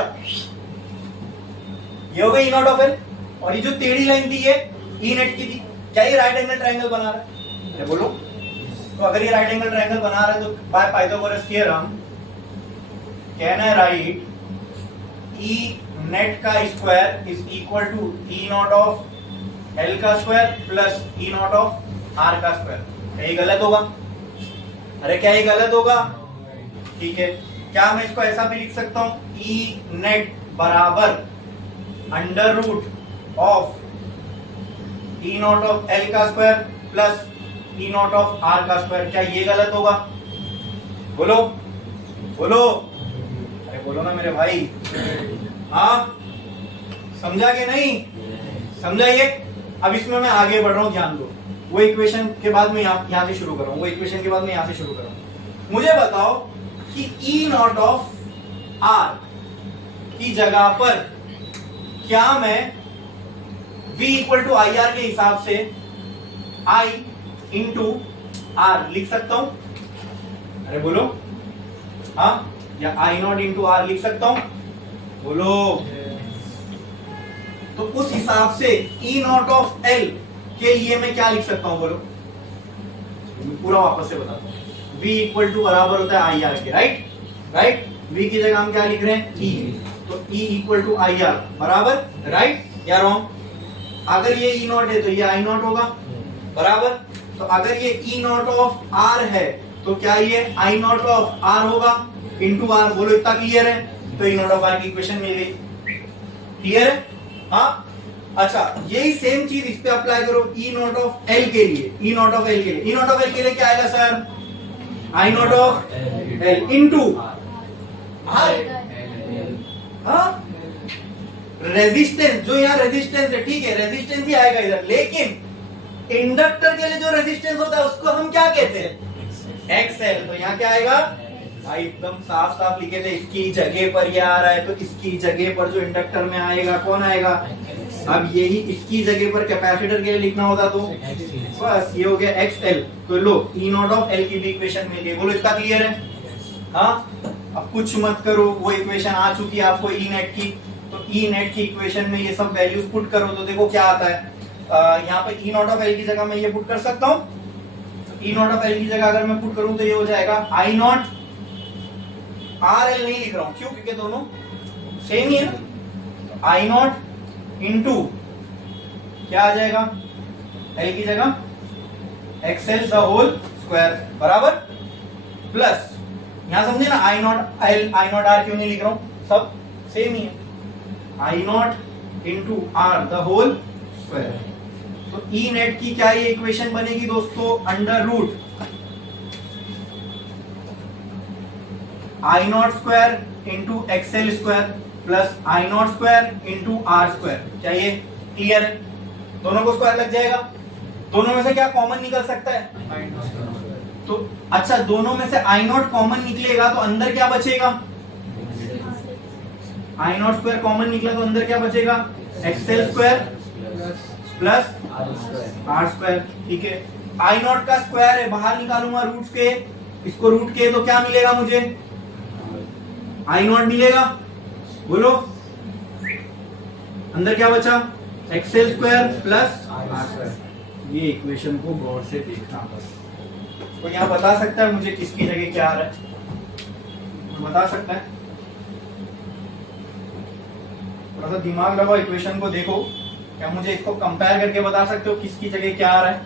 ये हो गई ई नॉट ऑफ एल, और ये जो टेढ़ी लाइन थी ये ई नेट की थी। क्या ये राइट एंगल ट्रायंगल बना रहा है? अरे बोलो। तो अगर ये राइट एंगल ट्रायंगल बना रहा है तो by Pythagoras theorem can I write E net का square is equal to E naught of L का square plus E naught of R का स्क्वायर। क्या ये गलत होगा? अरे क्या ये गलत होगा? ठीक है, क्या मैं इसको ऐसा भी लिख सकता हूं, ई नेट बराबर under root of E naught of L का square plus E naught of R का स्क्वायर। क्या ये गलत होगा? बोलो बोलो, अरे बोलो ना मेरे भाई। हाँ, समझा कि नहीं? समझाइए। अब इसमें मैं आगे बढ़ रहा हूं, ध्यान दो। वो इक्वेशन के बाद में यहां से शुरू कर रहा हूं, वो इक्वेशन के बाद में यहां से शुरू कर रहा हूं। मुझे बताओ कि ई नॉट ऑफ आर की जगह पर क्या मैं v equal to I R के हिसाब से i इंटू आर लिख सकता हूं? अरे बोलो। हाँ, या आई नॉट इंटू आर लिख सकता हूं? बोलो। तो उस हिसाब से ई नॉट ऑफ एल के लिए मैं क्या लिख सकता हूं? बोलो, पूरा वापस से बताता हूं। v इक्वल टू बराबर होता है आई आर के, राइट राइट। v की जगह हम क्या लिख रहे हैं? e, तो e equal to I R बराबर, राइट या रॉन्ग? अगर ये ई नॉट है तो ये आई नॉट होगा, बराबर। तो अगर ये ई नॉट ऑफ आर है तो क्या ये आई नॉट ऑफ आर होगा इंटू आर। बोलो, इतना क्लियर है? तो ई नॉट ऑफ आर की इक्वेशन मिल गई। क्लियर है? हाँ, अच्छा, यही सेम चीज इस पे अप्लाई करो ई नॉट ऑफ एल के लिए। ई नॉट ऑफ एल के लिए, ई नॉट ऑफ एल के लिए क्या आएगा sir? I naught of L into R. हाँ, रेजिस्टेंस, जो यहाँ रेजिस्टेंस है, ठीक है, रेजिस्टेंस ही आएगा इधर, लेकिन इंडक्टर के लिए जो रेजिस्टेंस होता है उसको हम क्या कहते हैं? एक्सएल। तो यहाँ क्या आएगा? भाई एकदम साफ साफ लिखे थे, इसकी जगह पर ये आ रहा है तो इसकी जगह पर जो इंडक्टर में आएगा कौन आएगा? अब यही इसकी जगह पर कैपेसिटर के लिए लिखना होता तो बस ये हो गया एक्सएल। तो लो, ई नॉट ऑफ एल की भी इक्वेशन मिल गई। बोलो, इसका क्लियर है? हाँ, अब कुछ मत करो, वो इक्वेशन आ चुकी है आपको ई नेट की। तो ई नेट की इक्वेशन में ये सब वैल्यूज पुट करो तो देखो क्या आता है। यहाँ पे ई नॉट ऑफ एल की जगह मैं ये पुट कर सकता हूँ। ई नॉट ऑफ एल की जगह अगर मैं पुट करूं तो ये हो जाएगा आई नॉट, आर एल नहीं लिख रहा हूं, क्यों? क्योंकि दोनों सेम ही है ना। आई नॉट इंटू क्या आ जाएगा एल की जगह? एक्सएल द होल स्क्वायर, बराबर, प्लस यहां समझे ना, I naught L I naught R क्यों नहीं लिख रहा हूं, सब सेम ही है। I naught into R the whole square. तो ई नेट की क्या ये इक्वेशन बनेगी दोस्तों? Under root I naught square into XL square plus I naught square into R square. क्या ये क्लियर है? दोनों को स्क्वायर लग जाएगा। दोनों में से क्या कॉमन निकल सकता है? तो अच्छा, दोनों में से आई नॉट कॉमन निकलेगा तो अंदर क्या बचेगा? आई नॉट स्क्वायर कॉमन निकला तो अंदर क्या बचेगा? XL square plus R square. ठीक है, आई नॉट का स्क्वायर है, बाहर निकालूंगा रूट्स के, इसको रूट के तो क्या मिलेगा मुझे? आई नॉट मिलेगा। बोलो, अंदर क्या बचा? XL square plus R square. ये इक्वेशन को गौर से देखना बस। तो यहाँ बता सकता है मुझे किसकी जगह क्या आ रहा है? बता सकता है? थोड़ा सा दिमाग लगाओ, इक्वेशन को देखो। क्या मुझे इसको कंपेयर करके बता सकते हो किसकी जगह क्या आ रहा है?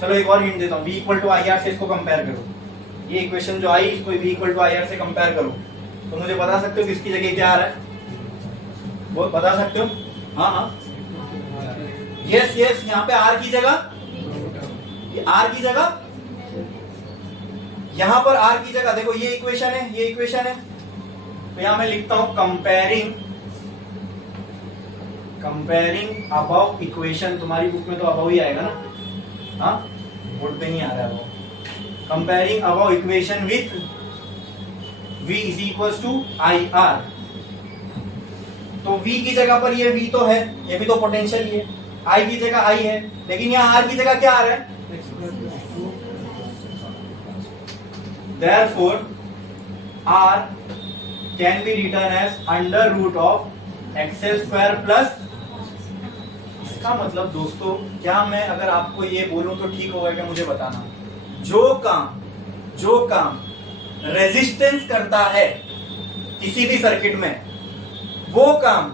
चलो एक और हिंट देता हूँ, v equal to I R से इसको कंपेयर करो। ये इक्वेशन जो आई, इसको v equal to I R से कंपेयर करो तो मुझे बता सकते हो किसकी जगह क्या आ रहा है? वो बता सकते हो? हाँ हाँ, यस यस, यहाँ पे r की जगह, ये r की जगह, यहां पर r की जगह देखो, ये इक्वेशन है, ये इक्वेशन है। तो यहां मैं लिखता हूं कंपेयरिंग अबव इक्वेशन। तुम्हारी बुक में तो अबव ही आएगा ना? हाँ, बोर्ड पे नहीं आ रहा है वो। Comparing above equation with v is equal to I R. तो V की जगह पर ये V तो है, ये भी तो पोटेंशियल ही है, I की जगह I है, लेकिन यहाँ R की जगह क्या आ रहा है? Therefore R can be written as under root of XL square plus, इसका मतलब दोस्तों क्या मैं अगर आपको ये बोलूं तो ठीक होगा क्या? मुझे बताना। जो काम रेजिस्टेंस करता है किसी भी सर्किट में, वो काम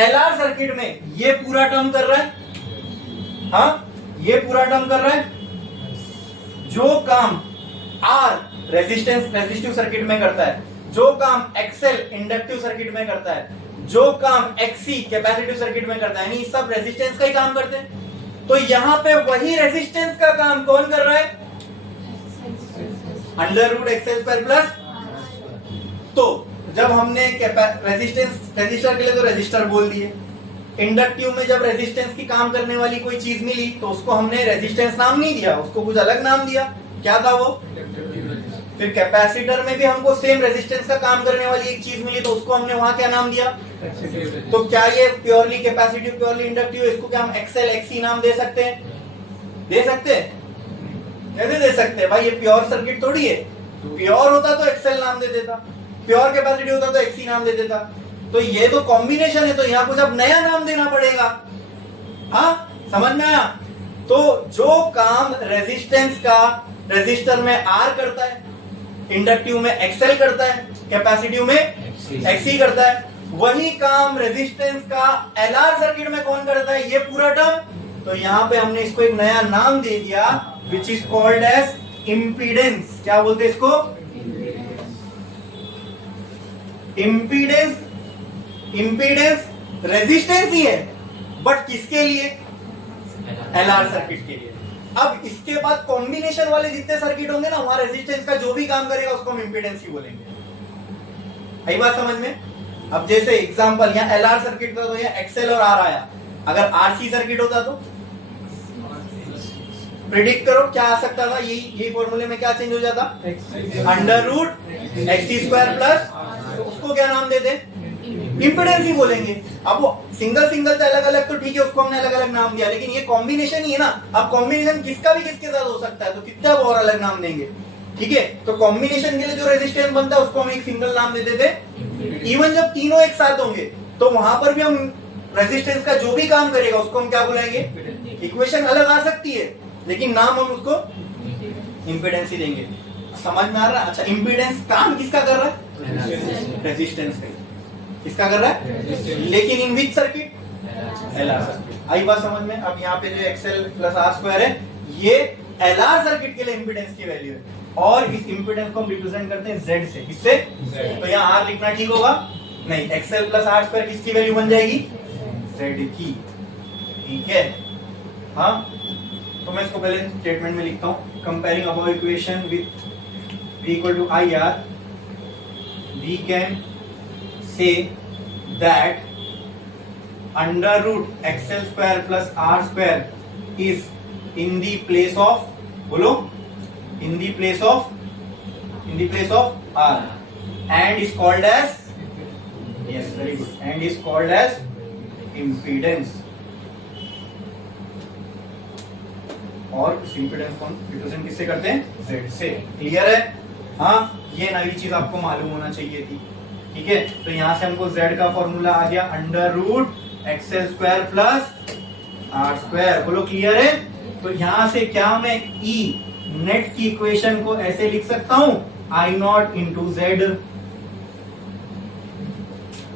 LR सर्किट में ये पूरा टर्म कर रहा है। हाँ, ये पूरा टर्म कर रहा है। जो काम R रेजिस्टिव सर्किट में करता है, जो काम XL इंडक्टिव सर्किट में करता है, जो काम XC कैपेसिटिव सर्किट में करता है, यानी सब रेजिस्टेंस का ही काम करते हैं। तो यहां पे वही रेजिस्टेंस का काम कौन कर रहा है? Under root XL square plus. तो जब हमने रजिस्टर के लिए तो रजिस्टर बोल दिए, इंडक्टिव में जब रेजिस्टेंस की काम करने वाली कोई चीज मिली तो उसको हमने रेजिस्टेंस नाम नहीं दिया, उसको कुछ अलग नाम दिया। क्या था वो? फिर कैपेसिटर में भी हमको सेम रेजिस्टेंस का काम करने वाली एक चीज मिली तो उसको हमने वहां क्या नाम दिया? तो क्या ये प्योरली कैपेसिटिव प्योरली इंडक्टिव, इसको क्या हम XL XC नाम दे सकते हैं? दे सकते हैं? कैसे दे सकते हैं भाई? ये प्योर सर्किट थोड़ी है। प्योर होता तो XL नाम दे देता, प्योर कैपेसिटी होता तो XC नाम दे देता। तो ये तो कॉम्बिनेशन है, तो यहाँ कुछ अब नया नाम देना पड़ेगा। हाँ, समझ में आया? तो जो काम रेजिस्टेंस का रेजिस्टर में R करता है, इंडक्टिव में XL करता है, कैपेसिटिव में XC करता है, वही काम रेजिस्टेंस का LR सर्किट में कौन करता है? ये पूरा टर्म। तो यहाँ पे हमने इसको एक नया नाम दे दिया, which is called as impedance. क्या बोलते हैं इसको? इम्पीडेंस। इम्पीडेंस रेजिस्टेंस ही है, बट किसके लिए? LR सर्किट के लिए। अब इसके बाद कॉम्बिनेशन वाले जितने सर्किट होंगे ना, वहां रेजिस्टेंस का जो भी काम करेगा उसको हम इम्पीडेंस ही बोलेंगे। आई बात समझ में? अब जैसे एग्जांपल यहाँ LR सर्किट था तो यहाँ XL और R आया। अगर RC सर्किट होता तो प्रिडिक्ट करो क्या आ सकता था? यही फॉर्मूले में क्या चेंज हो जाता? Under root XC square plus, तो उसको क्या नाम देते? इंपीडेंस ही बोलेंगे। अब वो सिंगल सिंगल से अलग अलग तो ठीक है, उसको हमने अलग अलग नाम दिया, लेकिन ये कॉम्बिनेशन ही है ना। अब कॉम्बिनेशन किसका भी किसके साथ हो सकता है, तो कितना और अलग नाम देंगे। ठीक है, तो कॉम्बिनेशन के लिए जो रेजिस्टेंस बनता है उसको हम एक सिंगल नाम दे देते। इवन जब तीनों एक साथ होंगे तो वहां पर भी हम रेजिस्टेंस का जो भी काम करेगा उसको हम क्या बुलाएंगे? इक्वेशन अलग आ सकती है, लेकिन नाम हम उसको इंपीडेंस ही देंगे। समझ में आ रहा है? अच्छा, इंपीडेंस काम किसका कर रहा है? रेजिस्टेंस का। किसका कर रहा है? लेकिन in which circuit? LR circuit. आई बात समझ में? अब यहाँ पे जो XL प्लस R स्क्वायर है, ये LR सर्किट के लिए इंपीडेंस की वैल्यू है, और इस इंपीडेंस को हम रिप्रेजेंट करते हैं Z से। किससे? तो यहाँ R लिखना ठीक होगा? नहीं, XL प्लस R स्क्वायर किसकी वैल्यू बन जाएगी? Z की। ठीक है, हाँ। तो मैं इसको पहले स्टेटमेंट में लिखता हूँ। Comparing above equation with V equal to IR, we can say that under root XL square plus R square is in the place of, बोलो, in the place of R, and is called as, yes, very good, and is called as impedance। और इस impedance को हम represent किससे करते हैं? Z से। Clear है? हाँ, ये नई चीज आपको मालूम होना चाहिए थी। ठीक है, तो यहां से हमको Z का फॉर्मूला आ गया under root XL square plus R square. बोलो क्लियर है? तो यहां से क्या मैं E नेट की इक्वेशन को ऐसे लिख सकता हूं, I naught into Z।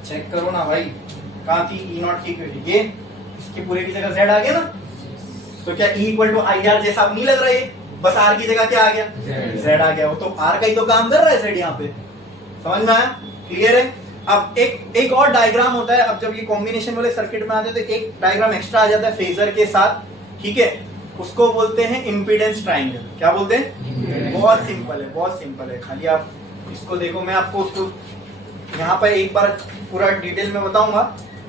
Check करो ना भाई, कहां थी E नॉट की इक्वेशन? ये इसके पूरे की जगह Z आ गया ना। तो क्या E इक्वल टू IR जैसा अब नहीं लग रहा है? बस R की जगह क्या आ गया? Z आ गया। वो तो R का ही तो काम कर रहा है Z यहाँ पे। समझ में आया? क्लियर है? अब एक और डायग्राम होता है। अब जब ये कॉम्बिनेशन वाले सर्किट में आते हैं तो एक डायग्राम एक्स्ट्रा आ जाता है फेजर के साथ। ठीक है, उसको बोलते हैं इम्पीडेंस ट्राइंगल। क्या बोलते हैं? बहुत सिंपल है, बहुत सिंपल है। खाली आप इसको देखो, मैं आपको उसको यहाँ पर एक बार पूरा डिटेल में बताऊंगा,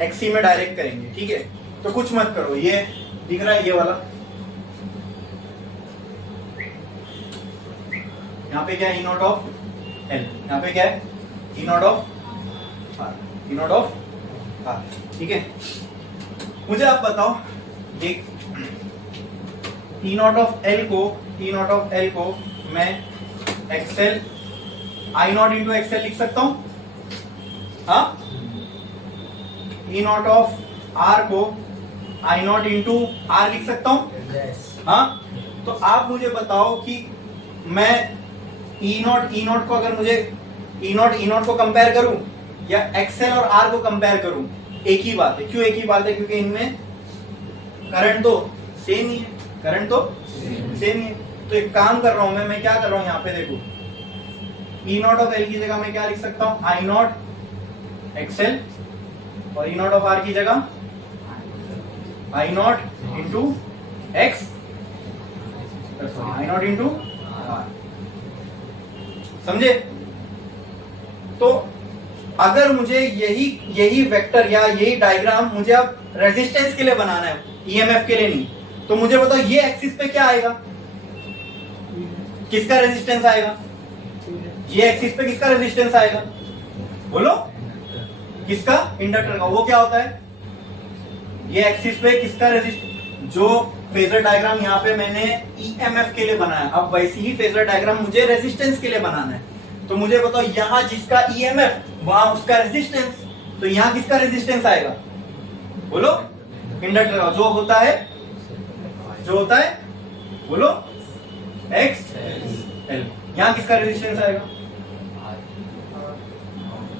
XC में डायरेक्ट करेंगे। ठीक है, तो कुछ मत करो। ये दिख रहा है ये वाला, यहाँ पे क्या है? E naught of L। यहाँ पे क्या है? E naught of R। E naught of हाँ ठीक है। मुझे आप बताओ एक E नॉट ऑफ L को मैं XL I naught into XL लिख सकता हूं, हाँ। E नॉट ऑफ R को I नॉट इंटू R लिख सकता हूं, हाँ। तो आप मुझे बताओ कि मैं E नॉट को अगर मुझे E नॉट को कंपेयर करूं या एक्सेल और R को कंपेयर करूं, एक ही बात है। क्यों एक ही बात है? क्योंकि इनमें करंट तो सेम ही है, करंट तो सेम ही है। तो एक काम कर रहा हूं मैं क्या कर रहा हूं यहाँ पे देखो, E नॉट ऑफ L की जगह मैं क्या लिख सकता हूं, I नॉट एक्सेल, और E नॉट ऑफ R की जगह I naught into x, I naught into R। समझे? तो अगर मुझे यही वेक्टर या यही डायग्राम मुझे अब रेजिस्टेंस के लिए बनाना है, ईएमएफ के लिए नहीं, तो मुझे बताओ ये एक्सिस पे क्या आएगा, किसका रेजिस्टेंस आएगा? ये एक्सिस पे किसका रेजिस्टेंस आएगा? बोलो, किसका? इंडक्टर का। वो क्या होता है? ये एक्सिस पे किसका रेजिस्टेंस? जो फेजर डायग्राम यहाँ पे मैंने ईएमएफ के लिए बनाया, अब वैसी ही फेजर डायग्राम मुझे रेजिस्टेंस के लिए बनाना है। तो मुझे बताओ यहाँ जिसका ईएमएफ वहां उसका रेजिस्टेंस, तो यहाँ किसका रेजिस्टेंस आएगा? बोलो, इंडक्टर का। जो होता है बोलो एक्स एल। यहाँ किसका रेजिस्टेंस आएगा?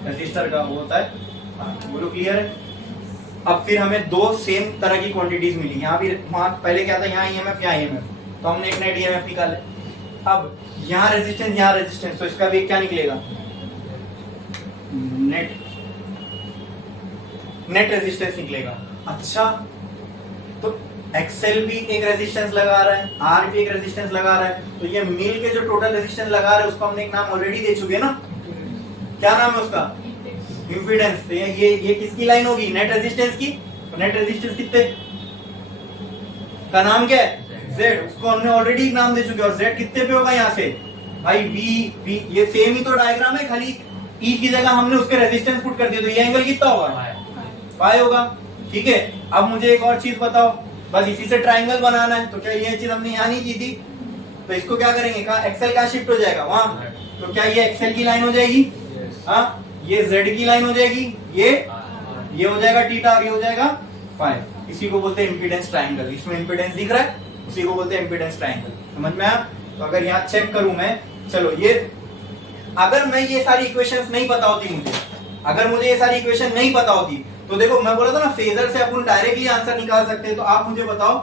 रेजिस्टर का। वो होता है, बोलो क्लियर है? अब फिर हमें दो सेम तरह की क्वांटिटीज मिली, यहाँ भी वहां पहले क्या था, यहाँ ईएमएफ यहाँ ईएमएफ, तो हमने एक नेट ईएमएफ निकाले। अब यहाँ रेजिस्टेंस यहाँ रेजिस्टेंस, तो इसका भी क्या निकलेगा? नेट रेजिस्टेंस निकलेगा। अच्छा, तो एक्सेल भी एक रेजिस्टेंस लगा रहा है, आर भी एक रेजिस्टेंस लगा रहा है, तो ये मिल के जो टोटल रेजिस्टेंस लगा रहा है उसको हमने एक नाम ऑलरेडी दे चुके हैं ना, क्या नाम है उसका? इम्पीडेंस। तो ये किसकी लाइन होगी? नेट रेजिस्टेंस की। नेट रेजिस्टेंस कितने का नाम क्या है? Z। उसको हमने ऑलरेडी नाम दे चुके हैं। और Z कितने पे होगा यहाँ से? भाई V। ये सेम ही तो डायग्राम है, खाली E की जगह हमने उसके रेजिस्टेंस पुट कर दिया, तो ये एंगल कितना होगा? पाई होगा। ठीक है। अब मुझे एक और चीज बताओ, बस इसी से ट्राइंगल बनाना है, तो क्या ये चीज हमने यहाँ नहीं की थी? तो इसको क्या करेंगे, कहा एक्सेल का शिफ्ट हो जाएगा वहां, तो क्या ये एक्सेल की लाइन हो जाएगी? हाँ, ये Z की लाइन हो जाएगी, ये हो जाएगा थीटा और ये हो जाएगा फाई। इसी को बोलते हैं इंपीडेंस ट्राइंगल। इसमें इंपीडेंस दिख रहा है, उसी को बोलते हैं इंपीडेंस ट्राइंगल। समझ में आया? तो अगर यहाँ चेक करूं मैं, चलो ये, अगर मैं ये सारी इक्वेशंस नहीं पता होती मुझे, अगर मुझे ये सारी इक्वेशन नहीं पता होती, तो देखो मैं बोला था ना फेजर से अपन डायरेक्टली आंसर निकाल सकते हैं। तो आप मुझे बताओ,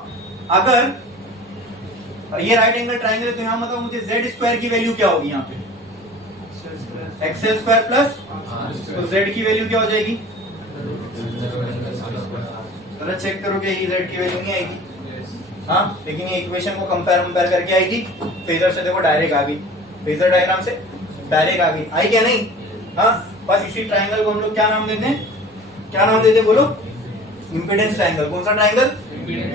अगर ये राइट एंगल ट्राइंगल है, तो यहाँ मतलब मुझे जेड स्क्वायर की वैल्यू क्या होगी? यहाँ पे एक्सेल स्क्वायर प्लस, तो जेड की वैल्यू क्या हो जाएगी? जरा चेक करो कि जेड की वैल्यू नहीं आएगी। हाँ, लेकिन ये इक्वेशन को कंपेयर करके आएगी। फेजर से देखो डायरेक्ट आ गई, फेजर डायग्राम से डायरेक्ट आ गई, आई क्या नहीं? हाँ, बस इसी ट्राइंगल को हम लोग क्या नाम देते हैं? क्या नाम देते हैं बोलो? Impedance triangle. कौन सा ट्राइंगल?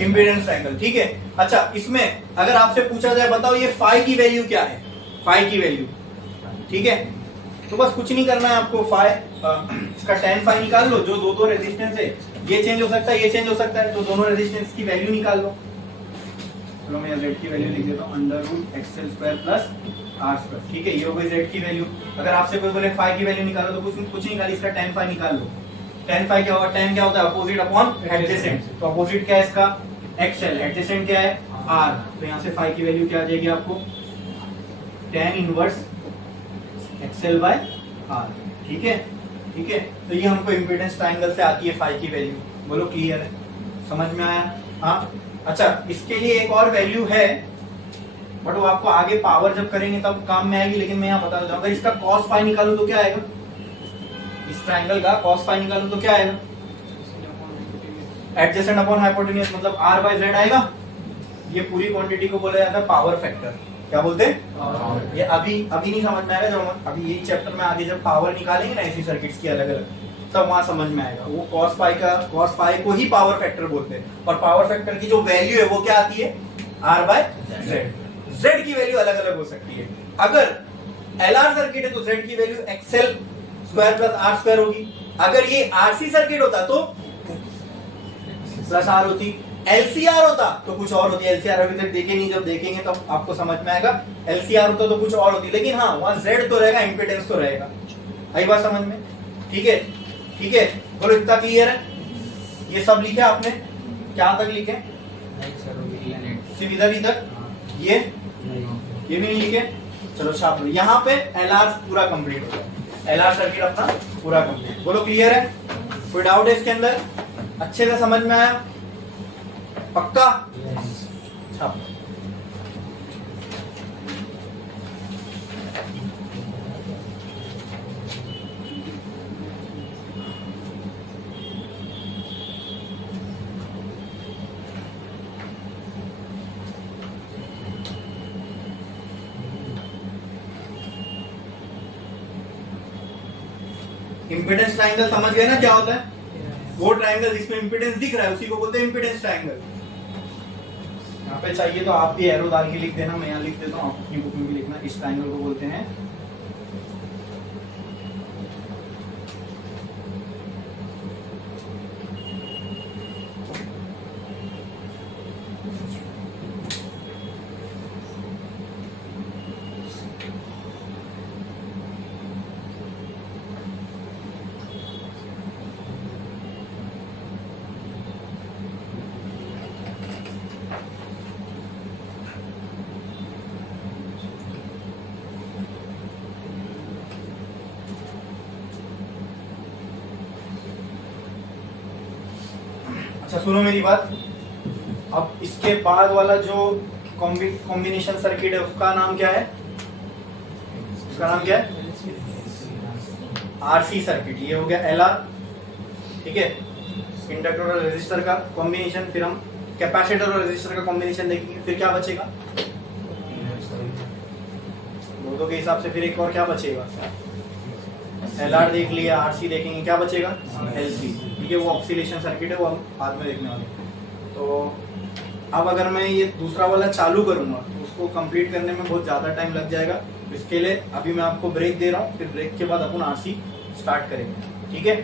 Impedance triangle. ठीक है। अच्छा, इसमें अगर आपसे पूछा जाए बताओ ये फाई की वैल्यू क्या है? फाई की वैल्यू, ठीक है, तो बस कुछ नहीं करना है आपको। फाई इसका tan फाई निकाल लो। जो दो रेजिस्टेंस है, ये चेंज हो सकता है, ये चेंज हो सकता है, तो दोनों रेजिस्टेंस की वैल्यू निकाल लो। चलो मैं Z की वैल्यू लिख देता हूँ, √XL square plus R square. ठीक है, ये हो गई Z की वैल्यू। अगर आपसे कोई बोले फाई की वैल्यू निकालो, तो कुछ निकाली, इसका tan फाई निकाल लो। tan फाई क्या होगा? tan क्या होता है? Opposite upon adjacent. तो अपोजिट क्या है इसका? XL। एडजेसेंट क्या है? R। तो यहाँ से फाई की वैल्यू क्या आ जाएगी आपको? tan inverse XL by R। ठीक है, ठीक है। तो ये हमको इम्पीडेंस ट्राइंगल से आती है फाई की वैल्यू। बोलो क्लियर है? समझ में आया? हाँ। अच्छा, इसके लिए एक और वैल्यू है, बट वो आपको आगे पावर जब करेंगे तब काम में आएगी, लेकिन मैं यहाँ बता देता हूँ। अगर इसका कॉस फाई निकालू तो क्या आएगा? इस ट्राइंगल का कॉस फाई निकालू तो क्या आएगा? एडजेसेंट अपॉन हाइपोटेन्यूज, मतलब R बाय Z आएगा। ये पूरी क्वांटिटी को बोला जाता है पावर फैक्टर। क्या बोलते हैं? ये अभी नहीं समझ में आएगा, जब अभी यही चैप्टर में आगे जब पावर निकालेंगे ना ऐसी सर्किट्स की अलग अलग, तब वहां समझ में आएगा। वो कॉस फाई को ही पावर फैक्टर बोलते हैं। और पावर फैक्टर की जो वैल्यू है वो क्या आती है? R बाय Z की वैल्यू अलग अलग हो सकती है। अगर LR सर्किट है तो Z की value XL square plus R square होगी। अगर ये आरसी सर्किट होता तो प्लस आर होती, एलसीआर होता तो कुछ और होती। एलसीआर अभी तक देखे नहीं, जब देखेंगे तब तो आपको समझ में आएगा। एलसीआर होता तो कुछ और होती, लेकिन हाँ वहां जेड तो रहेगा, इंपेडेंस तो रहेगा। आई बात समझ में? ठीक है, ठीक है, बोलो इतना क्लियर है? ये सब लिखे आपने, क्या तक लिखे? सिर्फ इधर ही तक, ये भी नहीं लिखे? चलो छाप लो। यहाँ पे एलआर पूरा कंप्लीट हो गया, एलआर सर्किट अपना पूरा कंप्लीट। बोलो क्लियर है? कोई डाउट है इसके अंदर? अच्छे से समझ में आया? पक्का? छाप लो। इंपेडेंस ट्रायंगल समझ गए ना क्या होता है? वो ट्रायंगल जिसमें इंपेडेंस दिख रहा है उसी को बोलते हैं इंपेडेंस ट्रायंगल। यहाँ पे चाहिए तो आप भी एरो डाल के लिख देना, मैं यहाँ लिख देता हूँ, आप अपनी बुक में भी लिखना। इस ट्रायंगल को बोलते हैं अच्छा सुनो मेरी बात। अब इसके बाद वाला जो कॉम्बिनेशन सर्किट है उसका नाम क्या है? उसका नाम क्या है? RC circuit. ये हो गया एलआर, ठीक है, इंडक्टर और रेजिस्टर का कॉम्बिनेशन। फिर हम कैपेसिटर और रेजिस्टर का कॉम्बिनेशन देखेंगे। फिर क्या बचेगा? दो के हिसाब से फिर एक और क्या बचेगा? एलआर देख लिया, आरसी देखेंगे, क्या बचेगा? एलसी, ठीक है, वो ऑक्सीलेशन सर्किट है, वो हम बाद में देखने वाले हैं। तो अब अगर मैं ये दूसरा वाला चालू करूंगा तो उसको कंप्लीट करने में बहुत ज़्यादा टाइम लग जाएगा। इसके लिए अभी मैं आपको ब्रेक दे रहा हूँ, फिर ब्रेक के बाद अपन आरसी स्टार्ट करेंगे, ठीक है?